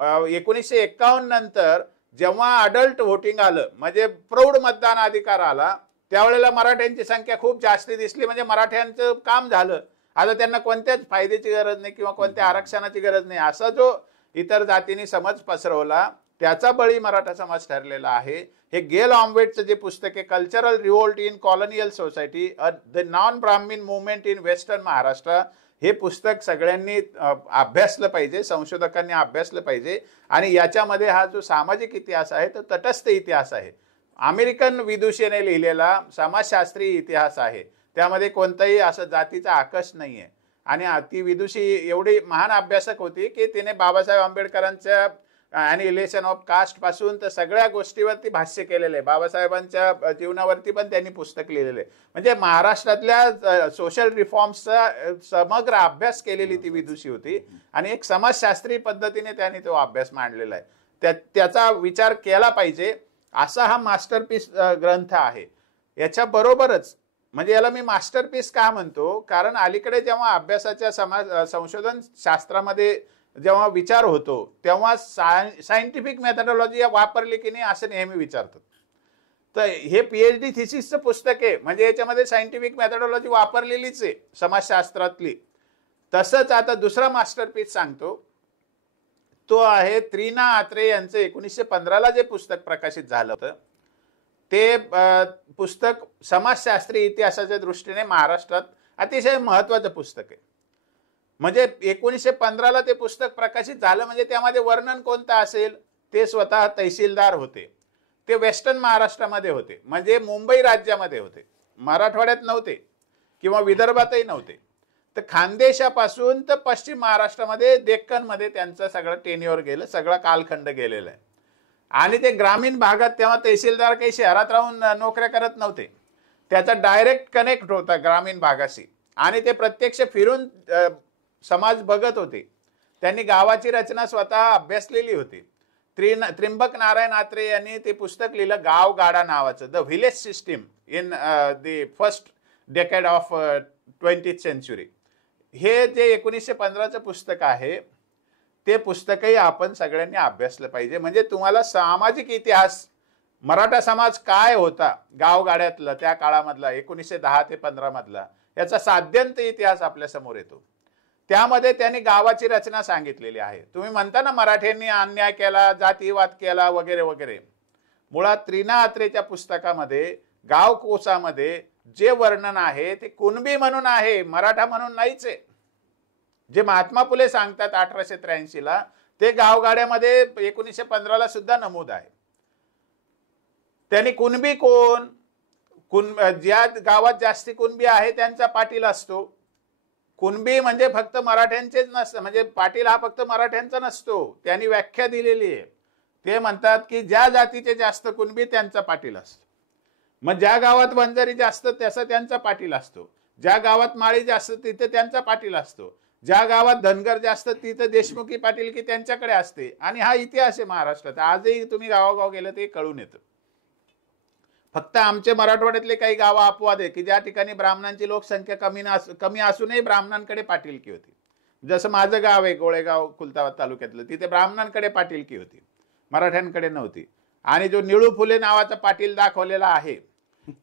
1951 नंतर जेव्हा अडल्ट व्होटिंग आलं, म्हणजे प्रौढ मतदान अधिकार आला, त्यावेळेला मराठ्यांची संख्या खूप जास्ती दिसली. म्हणजे मराठ्यांचं काम झालं. आता त्यांना कोणत्याच फायद्याची गरज नाही किंवा कोणत्या आरक्षणाची गरज नाही, असा जो इतर जातींनी समज पसरवला त्याचा बळी मराठा समाज ठरलेला आहे. हे गेल ऑम्वेटचं जे पुस्तक आहे, cultural revolt in colonial society, the non Brahmin movement in western Maharashtra, हे पुस्तक सगळ्यांनी अभ्यासलं पाहिजे, संशोधकांनी अभ्यासलं पाहिजे. आणि याच्यामध्ये हा जो सामाजिक इतिहास आहे तो तटस्थ इतिहास आहे. अमेरिकन विदुषीने लिहिलेला समाजशास्त्रीय इतिहास आहे. त्यामध्ये कोणताही असं जातीचा आकष नाहीये. आणि ती विदुषी एवढी महान अभ्यासक होती की तिने बाबासाहेब आंबेडकरांच्या अॅनिहिलेशन ऑफ कास्ट पासून तर सगळ्या गोष्टीवरती भाष्य केलेलं आहे. बाबासाहेबांच्या जीवनावरती पण त्यांनी पुस्तक लिहिलेलं आहे. म्हणजे महाराष्ट्रातल्या सोशल रिफॉर्म्सचा समग्र अभ्यास केलेली ती विदुषी होती आणि एक समाजशास्त्रीय पद्धतीने त्यांनी तो अभ्यास मांडलेला आहे. त्याचा विचार केला पाहिजे असा हा मास्टरपीस ग्रंथ आहे. याच्या बरोबरच म्हणजे याला मी मास्टरपीस का म्हणतो, कारण अलीकडे जेव्हा अभ्यासाच्या संशोधन शास्त्रामध्ये जेव्हा विचार होतो तेव्हा सायंटिफिक मेथडॉलॉजी वापरली की नाही असं नेहमी विचारतात. तर हे PhD थिसिसचं पुस्तक आहे, म्हणजे याच्यामध्ये सायंटिफिक मेथडॉलॉजी वापरलेलीच आहे समाजशास्त्रातली. तसंच आता दुसरा मास्टरपीस सांगतो, तो आहे त्रिना आत्रे यांचं 1915ला जे पुस्तक प्रकाशित झालं होतं ते पुस्तक समाजशास्त्रीय इतिहासाच्या दृष्टीने महाराष्ट्रात अतिशय महत्वाचं पुस्तक आहे. म्हणजे 1915ला ते पुस्तक प्रकाशित झालं म्हणजे त्यामध्ये वर्णन कोणतं असेल, ते स्वतः तहसीलदार होते. ते वेस्टर्न महाराष्ट्रामध्ये होते, म्हणजे मुंबई राज्यामध्ये होते, मराठवाड्यात नव्हते किंवा विदर्भातही नव्हते. तर खानदेशापासून तर पश्चिम महाराष्ट्रामध्ये डेक्कनमध्ये त्यांचं सगळं टेन्युअर गेलं, सगळा कालखंड गेलेला आहे. आणि ते ग्रामीण भागात तेव्हा तहसीलदार काही शहरात राहून नोकऱ्या करत नव्हते, त्याचा डायरेक्ट कनेक्ट होता ग्रामीण भागाशी आणि ते प्रत्यक्ष फिरून समाज बघत होते. त्यांनी गावाची रचना स्वतः अभ्यासलेली होती. त्रिंबक नारायण आत्रे यांनी ते पुस्तक लिहिलं गावगाडा नावाचं, the village system in the first decade of 20th century. हे जे 1915चं पुस्तक आहे ते पुस्तकही आपण सगळ्यांनी अभ्यासलं पाहिजे. म्हणजे तुम्हाला सामाजिक इतिहास, मराठा समाज काय होता गावगाड्यातला त्या काळामधला 1910 ते 15 मधला, याचा साध्यंत इतिहास आपल्या समोर येतो. त्यामध्ये त्यांनी गावाची रचना सांगितलेली आहे. तुम्ही म्हणता ना मराठ्यांनी अन्याय केला, जातीवाद केला वगैरे वगैरे, मुळात त्रिना आत्रेच्या पुस्तकामध्ये गाव कोसामध्ये जे वर्णन आहे ते कुणबी म्हणून आहे, मराठा म्हणून नाहीच आहे. जे महात्मा फुले सांगतात 1883ला ते गावगाड्यामध्ये 1915ला सुद्धा नमूद आहे. त्यांनी कुणबी कोण, ज्या गावात जास्ती कुणबी आहे त्यांचा पाटील असतो. कुणबी म्हणजे फक्त मराठ्यांचेच नसतं, म्हणजे पाटील हा फक्त मराठ्यांचा नसतो. त्यांनी व्याख्या दिलेली आहे. ते म्हणतात की ज्या जातीचे जास्त कुणबी त्यांचा पाटील असतो. मग ज्या गावात वंजारी जास्त त्याचा त्यांचा पाटील असतो, ज्या गावात माळी जास्त तिथे त्यांचा पाटील असतो, ज्या गावात धनगर जास्त तिथे देशमुखी पाटील की त्यांच्याकडे असते. आणि हा इतिहास आहे महाराष्ट्रात. आजही तुम्ही गावागाव गेलं ते कळून येतं. फक्त आमचे मराठवाड्यातले काही गावं अपवाद आहे की ज्या ठिकाणी ब्राह्मणांची लोकसंख्या कमी असूनही ब्राह्मणांकडे पाटीलकी होती. जसं माझं गाव आहे गोळेगाव खुलताबाद तालुक्यातलं, तिथे ब्राह्मणांकडे पाटीलकी होती, मराठ्यांकडे नव्हती. आणि जो निळू फुले नावाचा पाटील दाखवलेला आहे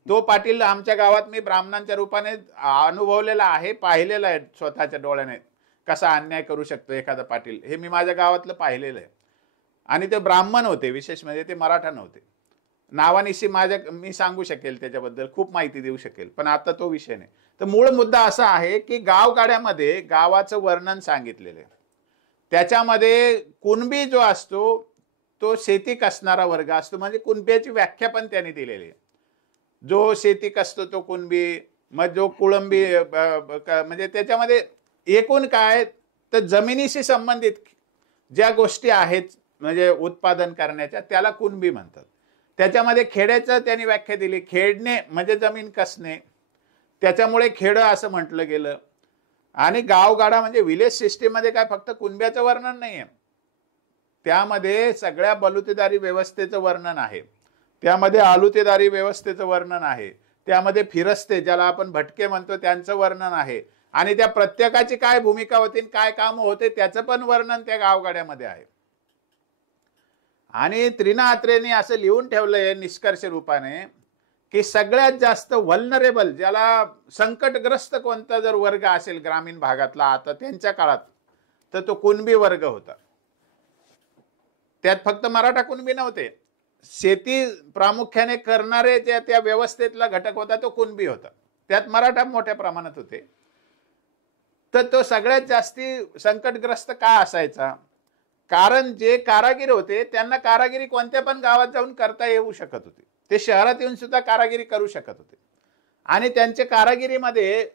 तो पाटील आमच्या गावात मी ब्राह्मणांच्या रूपाने अनुभवलेला आहे, पाहिलेला आहे स्वतःच्या डोळ्याने, कसा अन्याय करू शकतो एखादा पाटील, हे मी माझ्या गावातलं पाहिलेलं आहे. आणि ते ब्राह्मण होते, विशेष म्हणजे ते मराठा नव्हते. नावानिशी मी सांगू शकेल त्याच्याबद्दल, खूप माहिती देऊ शकेल, पण आता तो विषय नाही. तर मूळ मुद्दा असा आहे की गावगाड्यामध्ये गावाचं वर्णन सांगितलेलं आहे. त्याच्यामध्ये कुणबी जो असतो तो शेती कसणारा वर्ग असतो, म्हणजे कुणब्याची व्याख्या पण त्यांनी दिलेली आहे. जो शेती कसतो तो कुणबी, मग जो कुळंबी म्हणजे त्याच्यामध्ये एकूण काय तर जमिनीशी संबंधित ज्या गोष्टी आहेत म्हणजे उत्पादन करण्याच्या त्याला कुणबी म्हणतात. त्याच्यामध्ये खेड्याचं त्यांनी व्याख्या दिली, खेडणे म्हणजे जमीन कसणे, त्याच्यामुळे खेड असं म्हटलं गेलं. आणि गावगाडा म्हणजे विलेज सिस्टीम मध्ये काय फक्त कुणब्याचं वर्णन नाहीये, त्यामध्ये सगळ्या बलुतेदारी व्यवस्थेचं वर्णन आहे, त्यामध्ये आलुतेदारी व्यवस्थेचं वर्णन आहे, त्यामध्ये फिरस्ते ज्याला आपण भटके म्हणतो त्यांचं वर्णन आहे, आणि त्या प्रत्येकाची काय भूमिका होती, काय काम होते त्याचं पण वर्णन त्या गावगाड्यामध्ये आहे. आणि त्रिना आत्रेंनी असं लिहून ठेवलंय निष्कर्ष रूपाने की सगळ्यात जास्त व्हल्नरेबल, ज्याला संकटग्रस्त कोणता जर वर्ग असेल ग्रामीण भागातला आता त्यांच्या काळात, तर तो कुणबी वर्ग होता. त्यात फक्त मराठा कुणबी नव्हते, शेती प्रामुख्याने करणारे त्या व्यवस्थेतला घटक होता तो कुणबी होता, त्यात मराठा मोठ्या प्रमाणात होते. तर तो सगळ्यात जास्ती संकटग्रस्त का असायचा, कारण जे कारागीर होते त्यांना कारागिरी कोणत्या पण गावात जाऊन करता येऊ शकत होती, ते शहरात येऊन सुद्धा कारागिरी करू शकत होते. आणि त्यांच्या कारागिरीमध्ये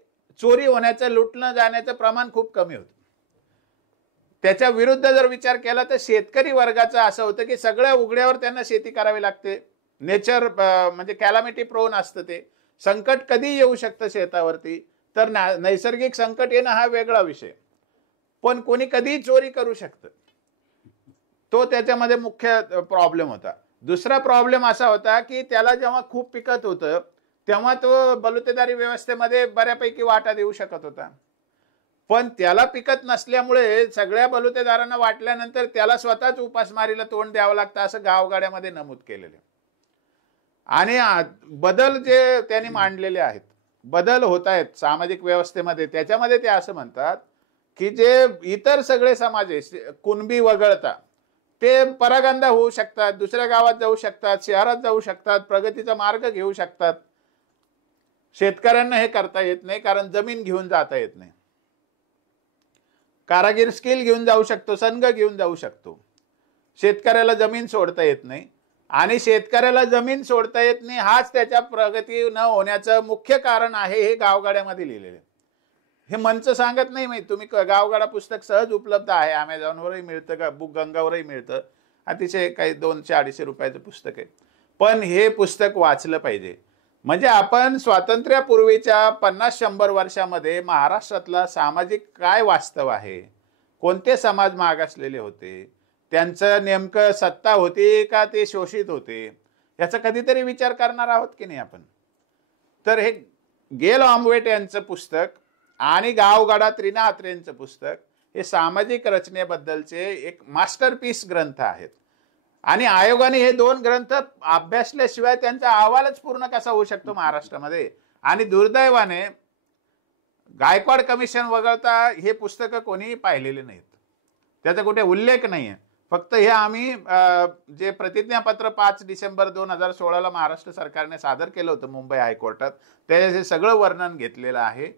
चोरी होण्याचं, लुटणं जाण्याचं प्रमाण खूप कमी होतं. त्याच्या विरुद्ध जर विचार केला तर शेतकरी वर्गाचं असं होतं की सगळ्या उघड्यावर त्यांना शेती करावी लागते. नेचर म्हणजे कॅलामिटी प्रोन असतं, ते संकट कधी येऊ शकतं शेतावरती. तर नैसर्गिक संकट येणं हा वेगळा विषय, पण कोणी कधीही चोरी करू शकतं, तो त्याच्यामध्ये मुख्य प्रॉब्लेम होता. दुसरा प्रॉब्लेम असा होता की त्याला जेव्हा खूप पिकत होतं तेव्हा तो बलुतेदारी व्यवस्थेमध्ये बऱ्यापैकी वाटा देऊ शकत होता, पण त्याला पिकत नसल्यामुळे सगळ्या बलुतेदारांना वाटल्यानंतर त्याला स्वतःच उपासमारीला तोंड द्यावं लागतं, असं गावगाड्यामध्ये नमूद केलेलं. आणि बदल जे त्यांनी मांडलेले आहेत, बदल होत आहेत सामाजिक व्यवस्थेमध्ये, त्याच्यामध्ये ते असं म्हणतात की जे इतर सगळे समाज आहे कुणबी वगळता ते परागंदा होऊ शकतात, दुसऱ्या गावात जाऊ शकतात, शहरात जाऊ शकतात, प्रगतीचा मार्ग घेऊ शकतात. शेतकऱ्यांना हे करता येत नाही, कारण जमीन घेऊन जाता येत नाही. कारागीर स्किल घेऊन जाऊ शकतो, संघ घेऊन जाऊ शकतो, शेतकऱ्याला जमीन सोडता येत नाही. आणि शेतकऱ्याला जमीन सोडता येत नाही हाच त्याच्या प्रगती न होण्याचं मुख्य कारण आहे, हे गावगाड्यामध्ये लिहिलेले. हे मंच सांगत नाही मी, तुम्ही गावगाडा पुस्तक सहज उपलब्ध आहे, अमेझॉनवरही मिळतं, का बुक गंगावरही मिळतं, अतिशय काही 200-250 रुपयाचं पुस्तक आहे. पण हे पुस्तक वाचलं पाहिजे. म्हणजे आपण स्वातंत्र्यापूर्वीच्या 50-100 वर्षामध्ये महाराष्ट्रातला सामाजिक काय वास्तव आहे, कोणते समाज मागासलेले होते, त्यांचं नेमकं सत्ता होती का ते शोषित होते, याचा कधीतरी विचार करणार आहोत की नाही आपण. तर हे गेल ऑम्वेट यांचं पुस्तक आणि गावगाडा त्रिना अत्रेंचं पुस्तक हे सामाजिक रचनेबद्दलचे एक मास्टरपीस ग्रंथ आहेत. आणि आयोगाने हे 2 ग्रंथ अभ्यासल्याशिवाय त्यांचा अहवालच पूर्ण कसा होऊ शकतो महाराष्ट्रामध्ये. आणि दुर्दैवाने गायकवाड कमिशन वगळता हे पुस्तकं कोणीही पाहिलेले नाहीत, त्याचा कुठे उल्लेख नाहीये. फक्त हे आम्ही जे प्रतिज्ञापत्र 5 डिसेंबर 2016ला महाराष्ट्र सरकारने सादर केलं होतं मुंबई हायकोर्टात, त्याचे सगळं वर्णन घेतलेलं आहे.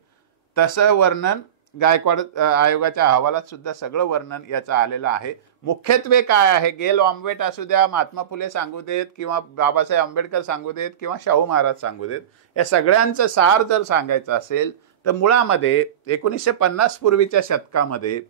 तसं वर्णन गायकवाड आयोगाच्या अहवालात सुद्धा सगळं वर्णन याचं आलेलं आहे. मुख्यत्वे काय आहे, गेल ऑम्वेट असू द्या, महात्मा फुले सांगू देत, किंवा बाबासाहेब आंबेडकर सांगू देत, किंवा शाहू महाराज सांगू देत, या सगळ्यांचं सार जर सांगायचं असेल तर मुळामध्ये 1950 पूर्वीच्या शतकामध्ये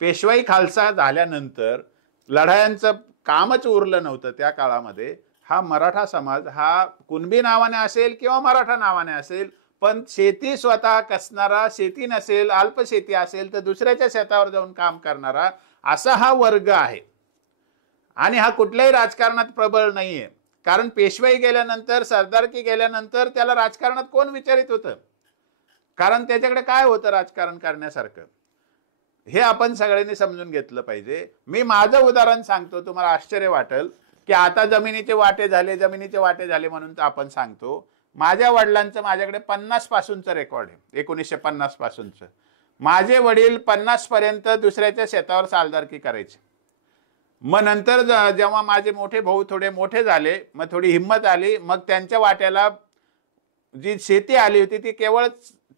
पेशवाई खालसा झाल्यानंतर लढायांचं कामच उरलं नव्हतं. त्या काळामध्ये हा मराठा समाज हा कुणबी नावाने असेल किंवा मराठा नावाने असेल, पण शेती स्वतः कसणारा, शेती नसेल अल्प शेती असेल तर दुसऱ्याच्या शेतावर जाऊन काम करणारा, असा हा वर्ग आहे. आणि हा कुठल्याही राजकारणात प्रबळ नाहीये, कारण पेशवाई गेल्यानंतर, सरदारकी गेल्यानंतर त्याला राजकारणात कोण विचारित होतं, कारण त्याच्याकडे काय होतं राजकारण करण्यासारखं, हे आपण सगळ्यांनी समजून घेतलं पाहिजे. मी माझं उदाहरण सांगतो, तुम्हाला आश्चर्य वाटेल की आता जमिनीचे वाटे झाले म्हणून आपण सांगतो. माझ्या वडिलांचं माझ्याकडे 50 पासूनचं रेकॉर्ड आहे, 1950 पासूनचं. माझे वडील 50 पर्यंत दुसऱ्याच्या शेतावर सालदारकी करायचे. मग नंतर जेव्हा माझे मोठे भाऊ थोडे मोठे झाले, मग थोडी हिंमत आली, मग त्यांच्या वाट्याला जी शेती आली होती ती केवळ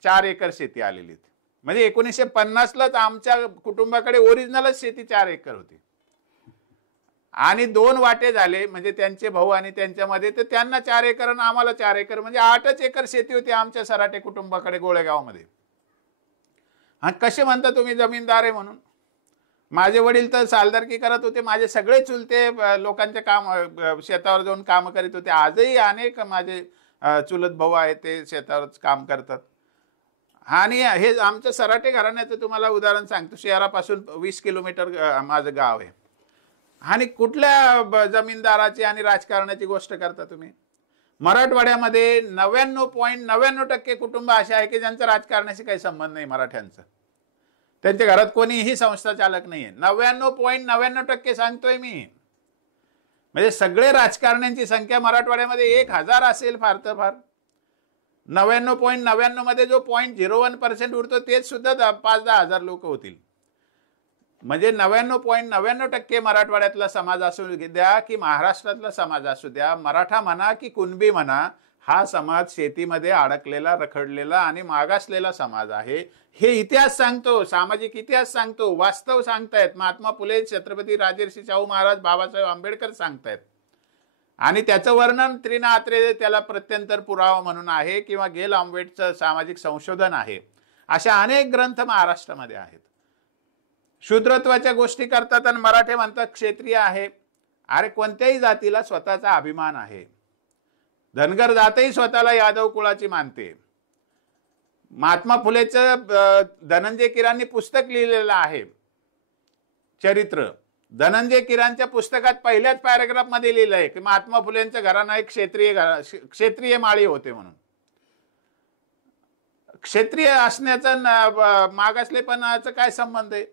4 एकर शेती आलेली होती. म्हणजे 1950लाच आमच्या कुटुंबाकडे ओरिजिनलच शेती 4 एकर होती. आणि 2 वाटे झाले, म्हणजे त्यांचे भाऊ आणि त्यांच्यामध्ये, तर त्यांना 4 एकर आणि आम्हाला 4 एकर, म्हणजे 8च एकर शेती होती आमच्या सराटे कुटुंबाकडे गोळेगावमध्ये. हा कसे म्हणता तुम्ही जमीनदार आहे म्हणून? माझे वडील तर सालदारकी करत होते, माझे सगळे चुलते लोकांचे काम शेतावर जाऊन काम करीत होते. आजही अनेक माझे चुलत भाऊ आहेत ते शेतावरच काम करतात. आणि हे आमचं सराटे घराण्याचं तुम्हाला उदाहरण सांगतो. शहरापासून 20 किलोमीटर माझं गाव आहे. आणि कुठल्या जमीनदाराची आणि राजकारणाची गोष्ट करता तुम्ही? मराठवाड्यामध्ये 99.99% कुटुंब असे आहे की ज्यांचा राजकारणाशी काही संबंध नाही मराठ्यांचा. त्यांच्या घरात कोणीही संस्था चालक नाहीये. 99.99% सांगतोय मी. म्हणजे सगळे राजकारण्यांची संख्या मराठवाड्यामध्ये 1000 असेल फार तर फार. 99.99 मध्ये जो 0.01% उरतो तेच सुद्धा 5-10 हजार लोक होतील. म्हणजे 99.99% मराठवाड्यातला समाज असू द्या की महाराष्ट्रातला समाज असू द्या, मराठा म्हणा की कुणबी म्हणा, हा समाज शेतीमध्ये अडकलेला, रखडलेला आणि मागासलेला समाज आहे. हे इतिहास सांगतो, सामाजिक इतिहास सांगतो, वास्तव सांगतायत महात्मा फुले, छत्रपती राजर्षी शाहू महाराज, बाबासाहेब आंबेडकर सांगतायत. आणि त्याचं वर्णन त्रिना अत्रे त्याला प्रत्यंतर पुरावा म्हणून आहे, किंवा गेल ऑम्वेटचं सामाजिक संशोधन आहे. अशा अनेक ग्रंथ महाराष्ट्रामध्ये आहेत. शूद्रत्वाच्या गोष्टी करतात आणि मराठे म्हणतात क्षत्रिय आहे. अरे कोणत्याही जातीला स्वतःचा अभिमान आहे. धनगर जातही स्वतःला यादव कुळाची मानते. महात्मा फुलेचं धनंजय कीरांनी पुस्तक लिहिलेलं आहे चरित्र. धनंजय कीरांच्या पुस्तकात पहिल्याच पॅराग्राफ मध्ये लिहिलं आहे की महात्मा फुलेंच्या घराणा एक क्षेत्रीय माळी होते म्हणून. क्षेत्रीय असण्याचा मागासलेपणाचा काय संबंध आहे?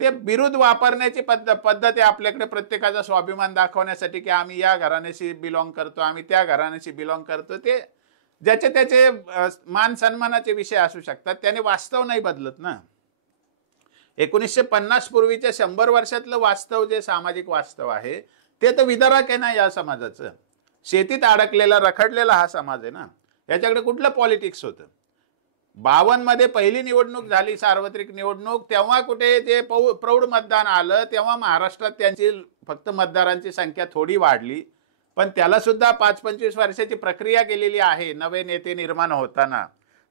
ते बिरुद वापरण्याची पद्धत आहे आपल्याकडे प्रत्येकाचा स्वाभिमान दाखवण्यासाठी की आम्ही या घराण्याशी बिलॉंग करतो, आम्ही त्या घराण्याशी बिलॉंग करतो. ते ज्याचे त्याचे मान सन्मानाचे विषय असू शकतात, त्याने वास्तव नाही बदलत ना. 1950 पूर्वीच्या 100 वर्षातलं वास्तव जे सामाजिक वास्तव आहे ते तर विदारक आहे ना या समाजाचं. शेतीत अडकलेला रखडलेला हा समाज आहे ना. याच्याकडे कुठलं पॉलिटिक्स होतं? 52 मध्ये पहिली निवडणूक झाली, सार्वत्रिक निवडणूक. तेव्हा कुठे जे प्रौढ मतदान आलं तेव्हा महाराष्ट्रात त्यांची फक्त मतदारांची संख्या थोडी वाढली. पण त्याला सुद्धा 5-25 वर्षाची प्रक्रिया केलेली आहे नवे नेते निर्माण होताना.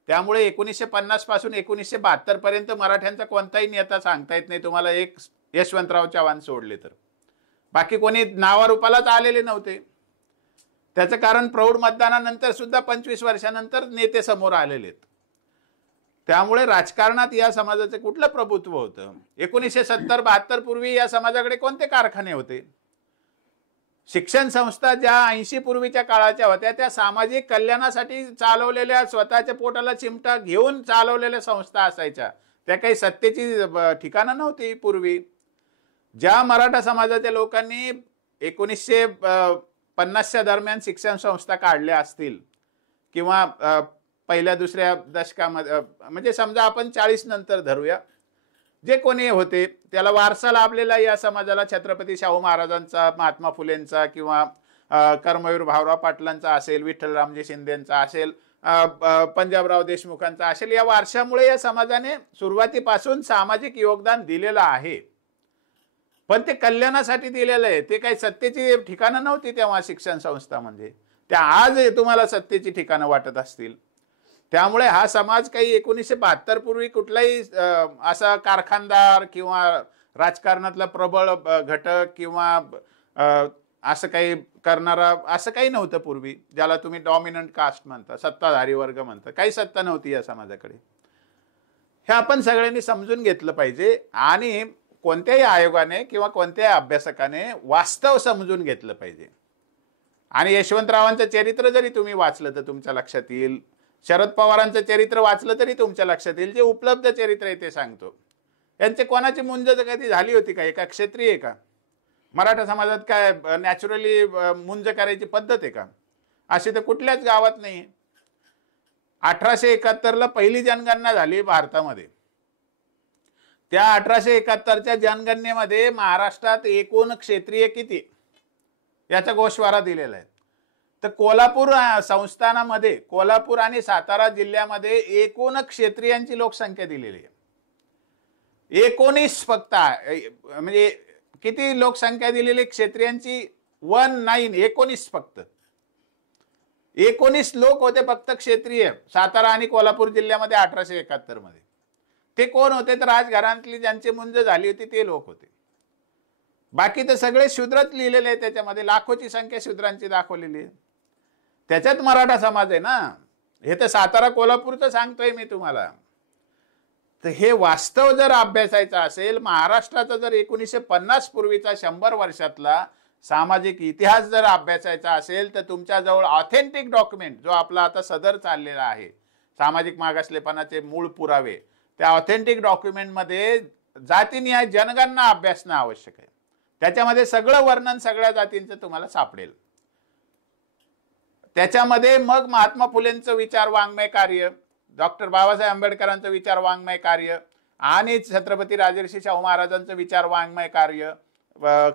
त्यामुळे 1950 पासून 1972 पर्यंत मराठ्यांचा कोणताही नेता सांगता येत नाही तुम्हाला, एक यशवंतराव चव्हाण सोडले तर. बाकी कोणी नावारूपालाच आलेले नव्हते. त्याचं कारण प्रौढ मतदानानंतर सुद्धा 25 वर्षानंतर नेते समोर आलेले आहेत. त्यामुळे राजकारणात या समाजाचं कुठलं प्रभुत्व होतं? 1970-72 पूर्वी या समाजाकडे कोणते कारखाने होते? शिक्षण संस्था ज्या 80 पूर्वीच्या काळाच्या होत्या त्या सामाजिक कल्याणासाठी चालवलेल्या, स्वतःच्या पोटाला चिमटा घेऊन चालवलेल्या संस्था असायच्या. त्या काही सत्तेची ठिकाणं नव्हती पूर्वी. ज्या मराठा समाजाच्या लोकांनी 1950च्या दरम्यान शिक्षण संस्था काढल्या असतील किंवा पहिल्या दुसऱ्या दशकामध्ये, म्हणजे समजा आपण 40 नंतर धरूया, जे कोणी होते त्याला वारसा लाभलेला या समाजाला छत्रपती शाहू महाराजांचा, महात्मा फुलेंचा किंवा कर्मवीर भाऊराव पाटलांचा असेल, विठ्ठलरामजी शिंदेंचा असेल, पंजाबराव देशमुखांचा असेल, या वारशामुळे या समाजाने सुरुवातीपासून सामाजिक योगदान दिलेलं आहे. पण ते कल्याणासाठी दिलेलं आहे. ते काही सत्तेची ठिकाणं नव्हती तेव्हा शिक्षण संस्था म्हणजे. त्या आज तुम्हाला सत्तेची ठिकाणं वाटत असतील. त्यामुळे हा समाज काही 1972 पूर्वी कुठलाही असा कारखानदार किंवा राजकारणातला प्रबळ घटक किंवा असं काही करणारा असं काही नव्हतं पूर्वी, ज्याला तुम्ही डॉमिनंट कास्ट म्हणता, सत्ताधारी वर्ग म्हणता. काही सत्ता नव्हती या समाजाकडे. हे आपण सगळ्यांनी समजून घेतलं पाहिजे. आणि कोणत्याही आयोगाने किंवा कोणत्याही अभ्यासकाने वास्तव समजून घेतलं पाहिजे. आणि यशवंतरावांचं चरित्र जरी तुम्ही वाचलं तर तुमच्या लक्षात येईल, शरद पवारांचं चरित्र वाचलं तरी तुमच्या लक्षात येईल. जे उपलब्ध चरित्र आहे ते सांगतो. यांचे कोणाची मुंज कधी झाली होती का? एका क्षत्रिय आहे का? मराठा समाजात काय नॅचरली मुंज करायची पद्धत आहे का? अशी तर कुठल्याच गावात नाही. 1871ला पहिली जनगणना झाली भारतामध्ये. त्या 1871च्या जनगणनेमध्ये महाराष्ट्रात एकूण क्षेत्रीय किती याचा गोषवारा दिलेला आहे. तर कोल्हापूर संस्थानामध्ये, कोल्हापूर आणि सातारा जिल्ह्यामध्ये एकूण क्षेत्रियांची लोकसंख्या दिलेली आहे 19 फक्त. म्हणजे किती लोकसंख्या दिलेली क्षेत्रियांची? 19 फक्त. 19 लोक होते फक्त क्षेत्रीय सातारा आणि कोल्हापूर जिल्ह्यामध्ये 1871 मध्ये. ते कोण होते? तर राजघराण्यातली ज्यांची मुंज झाली होती ते लोक होते. बाकी तर सगळे शूद्रच लिहिलेले आहे. त्याच्यामध्ये लाखोची संख्या शूद्रांची दाखवलेली आहे. त्याच्यात मराठा समाज आहे ना. हे तर सातारा कोल्हापूरचं सांगतोय मी तुम्हाला. तर हे वास्तव जर अभ्यासायचं असेल, महाराष्ट्राचा जर 1950 पूर्वीचा 100 वर्षातला सामाजिक इतिहास जर अभ्यासायचा असेल तर तुमच्याजवळ ऑथेंटिक डॉक्युमेंट, जो आपला आता सदर चाललेला आहे, सामाजिक मागासलेपणाचे मूळ पुरावे, त्या ऑथेंटिक डॉक्युमेंटमध्ये जातीनिहाय जनगणना अभ्यासणं आवश्यक आहे. त्याच्यामध्ये सगळं वर्णन सगळ्या जातींचं तुम्हाला सापडेल. त्याच्यामध्ये मग महात्मा फुलेंचं विचार वाङ्मय कार्य, डॉक्टर बाबासाहेब आंबेडकरांचं विचार वाङ्मय कार्य आणि छत्रपती राजर्षी शाहू महाराजांचं विचार वाङ्मय कार्य,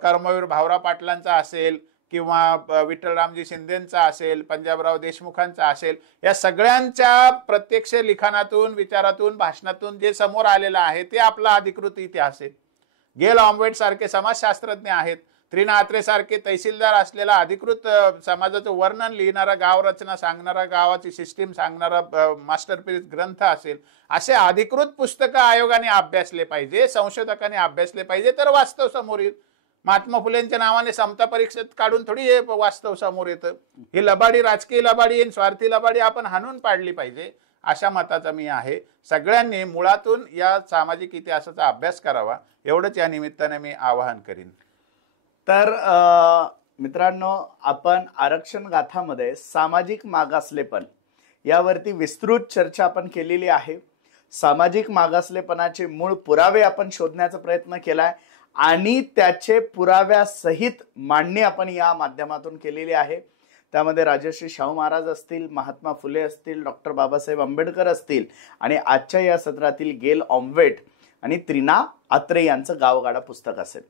कर्मवीर भाऊराव पाटलांचा असेल किंवा विठ्ठलरामजी शिंदेंचा असेल, पंजाबराव देशमुखांचा असेल, या सगळ्यांच्या प्रत्यक्ष लिखाणातून, विचारातून, भाषणातून जे समोर आलेलं आहे ते आपला अधिकृत इतिहास आहे. गेल ऑम्वेट सारखे समाजशास्त्रज्ञ आहेत, त्रिना आत्रे सारखे तहसीलदार असलेला अधिकृत समाजाचं वर्णन लिहिणारा, गाव रचना सांगणारा, गावाची सिस्टीम सांगणारा मास्टरपीस ग्रंथ असेल, असे अधिकृत पुस्तकं आयोगाने अभ्यासले पाहिजे, संशोधकांनी अभ्यासले पाहिजे, तर वास्तव समोर येईल. महात्मा फुलेंच्या नावाने समता परीक्षेत काढून थोडी हे वास्तव समोर येतं. ही लबाडी, राजकीय लबाडी, स्वार्थी लबाडी आपण हाणून पाडली पाहिजे, अशा मताचा मी आहे. सगळ्यांनी मुळातून या सामाजिक इतिहासाचा अभ्यास करावा, एवढंच या निमित्ताने मी आवाहन करीन. तर मित्रांनो, आपण आरक्षण गाथामध्ये सामाजिक मागासलेपण यावरती विस्तृत चर्चा आपण केलेली आहे. सामाजिक मागासलेपणाचे मूळ पुरावे आपण शोधण्याचा प्रयत्न केलाय आणि त्याचे पुराव्यासहित मांडणी आपण या माध्यमातून केलेली आहे. त्यामध्ये राजश्री शाहू महाराज असतील, महात्मा फुले असतील, डॉक्टर बाबासाहेब आंबेडकर असतील आणि आजच्या या सत्रातील गेल ऑम्वेट आणि त्रिना आत्रे यांचं गावगाडा पुस्तक असेल.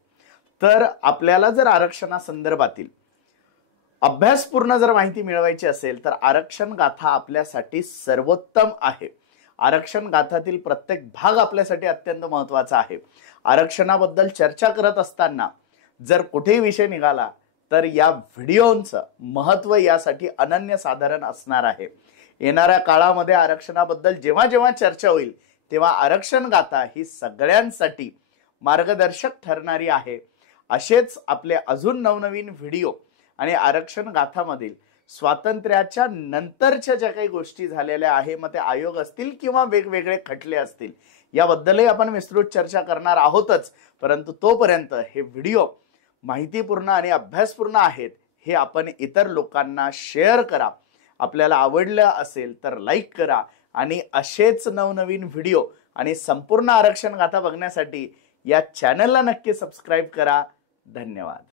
तर आपल्याला जर आरक्षणासंदर्भातील अभ्यासपूर्ण जर माहिती मिळवायची असेल तर आरक्षण गाथा आपल्यासाठी सर्वोत्तम आहे. आरक्षण गाथातील प्रत्येक भाग आपल्यासाठी अत्यंत महत्वाचा आहे. आरक्षणाबद्दल चर्चा करत असताना जर कुठेही विषय निघाला तर या व्हिडिओचं महत्व यासाठी अनन्यसाधारण असणार आहे. येणाऱ्या काळामध्ये आरक्षणाबद्दल जेव्हा जेव्हा चर्चा होईल तेव्हा आरक्षण गाथा ही सगळ्यांसाठी मार्गदर्शक ठरणारी आहे. असेच आपले अजून नवनवीन व्हिडिओ आणि आरक्षण गाथामधील स्वातंत्र्याच्या नंतरच्या ज्या काही गोष्टी झालेल्या आहे, मग ते आयोग असतील किंवा वेगवेगळे खटले असतील, याबद्दलही आपण विस्तृत चर्चा करणार आहोतच. परंतु तोपर्यंत हे व्हिडिओ माहितीपूर्ण आणि अभ्यासपूर्ण आहेत हे आपण इतर लोकांना शेअर करा. आपल्याला आवडलं असेल तर लाईक करा आणि असेच नवनवीन व्हिडिओ आणि संपूर्ण आरक्षण गाथा बघण्यासाठी या चॅनलला नक्की सबस्क्राईब करा. धन्यवाद.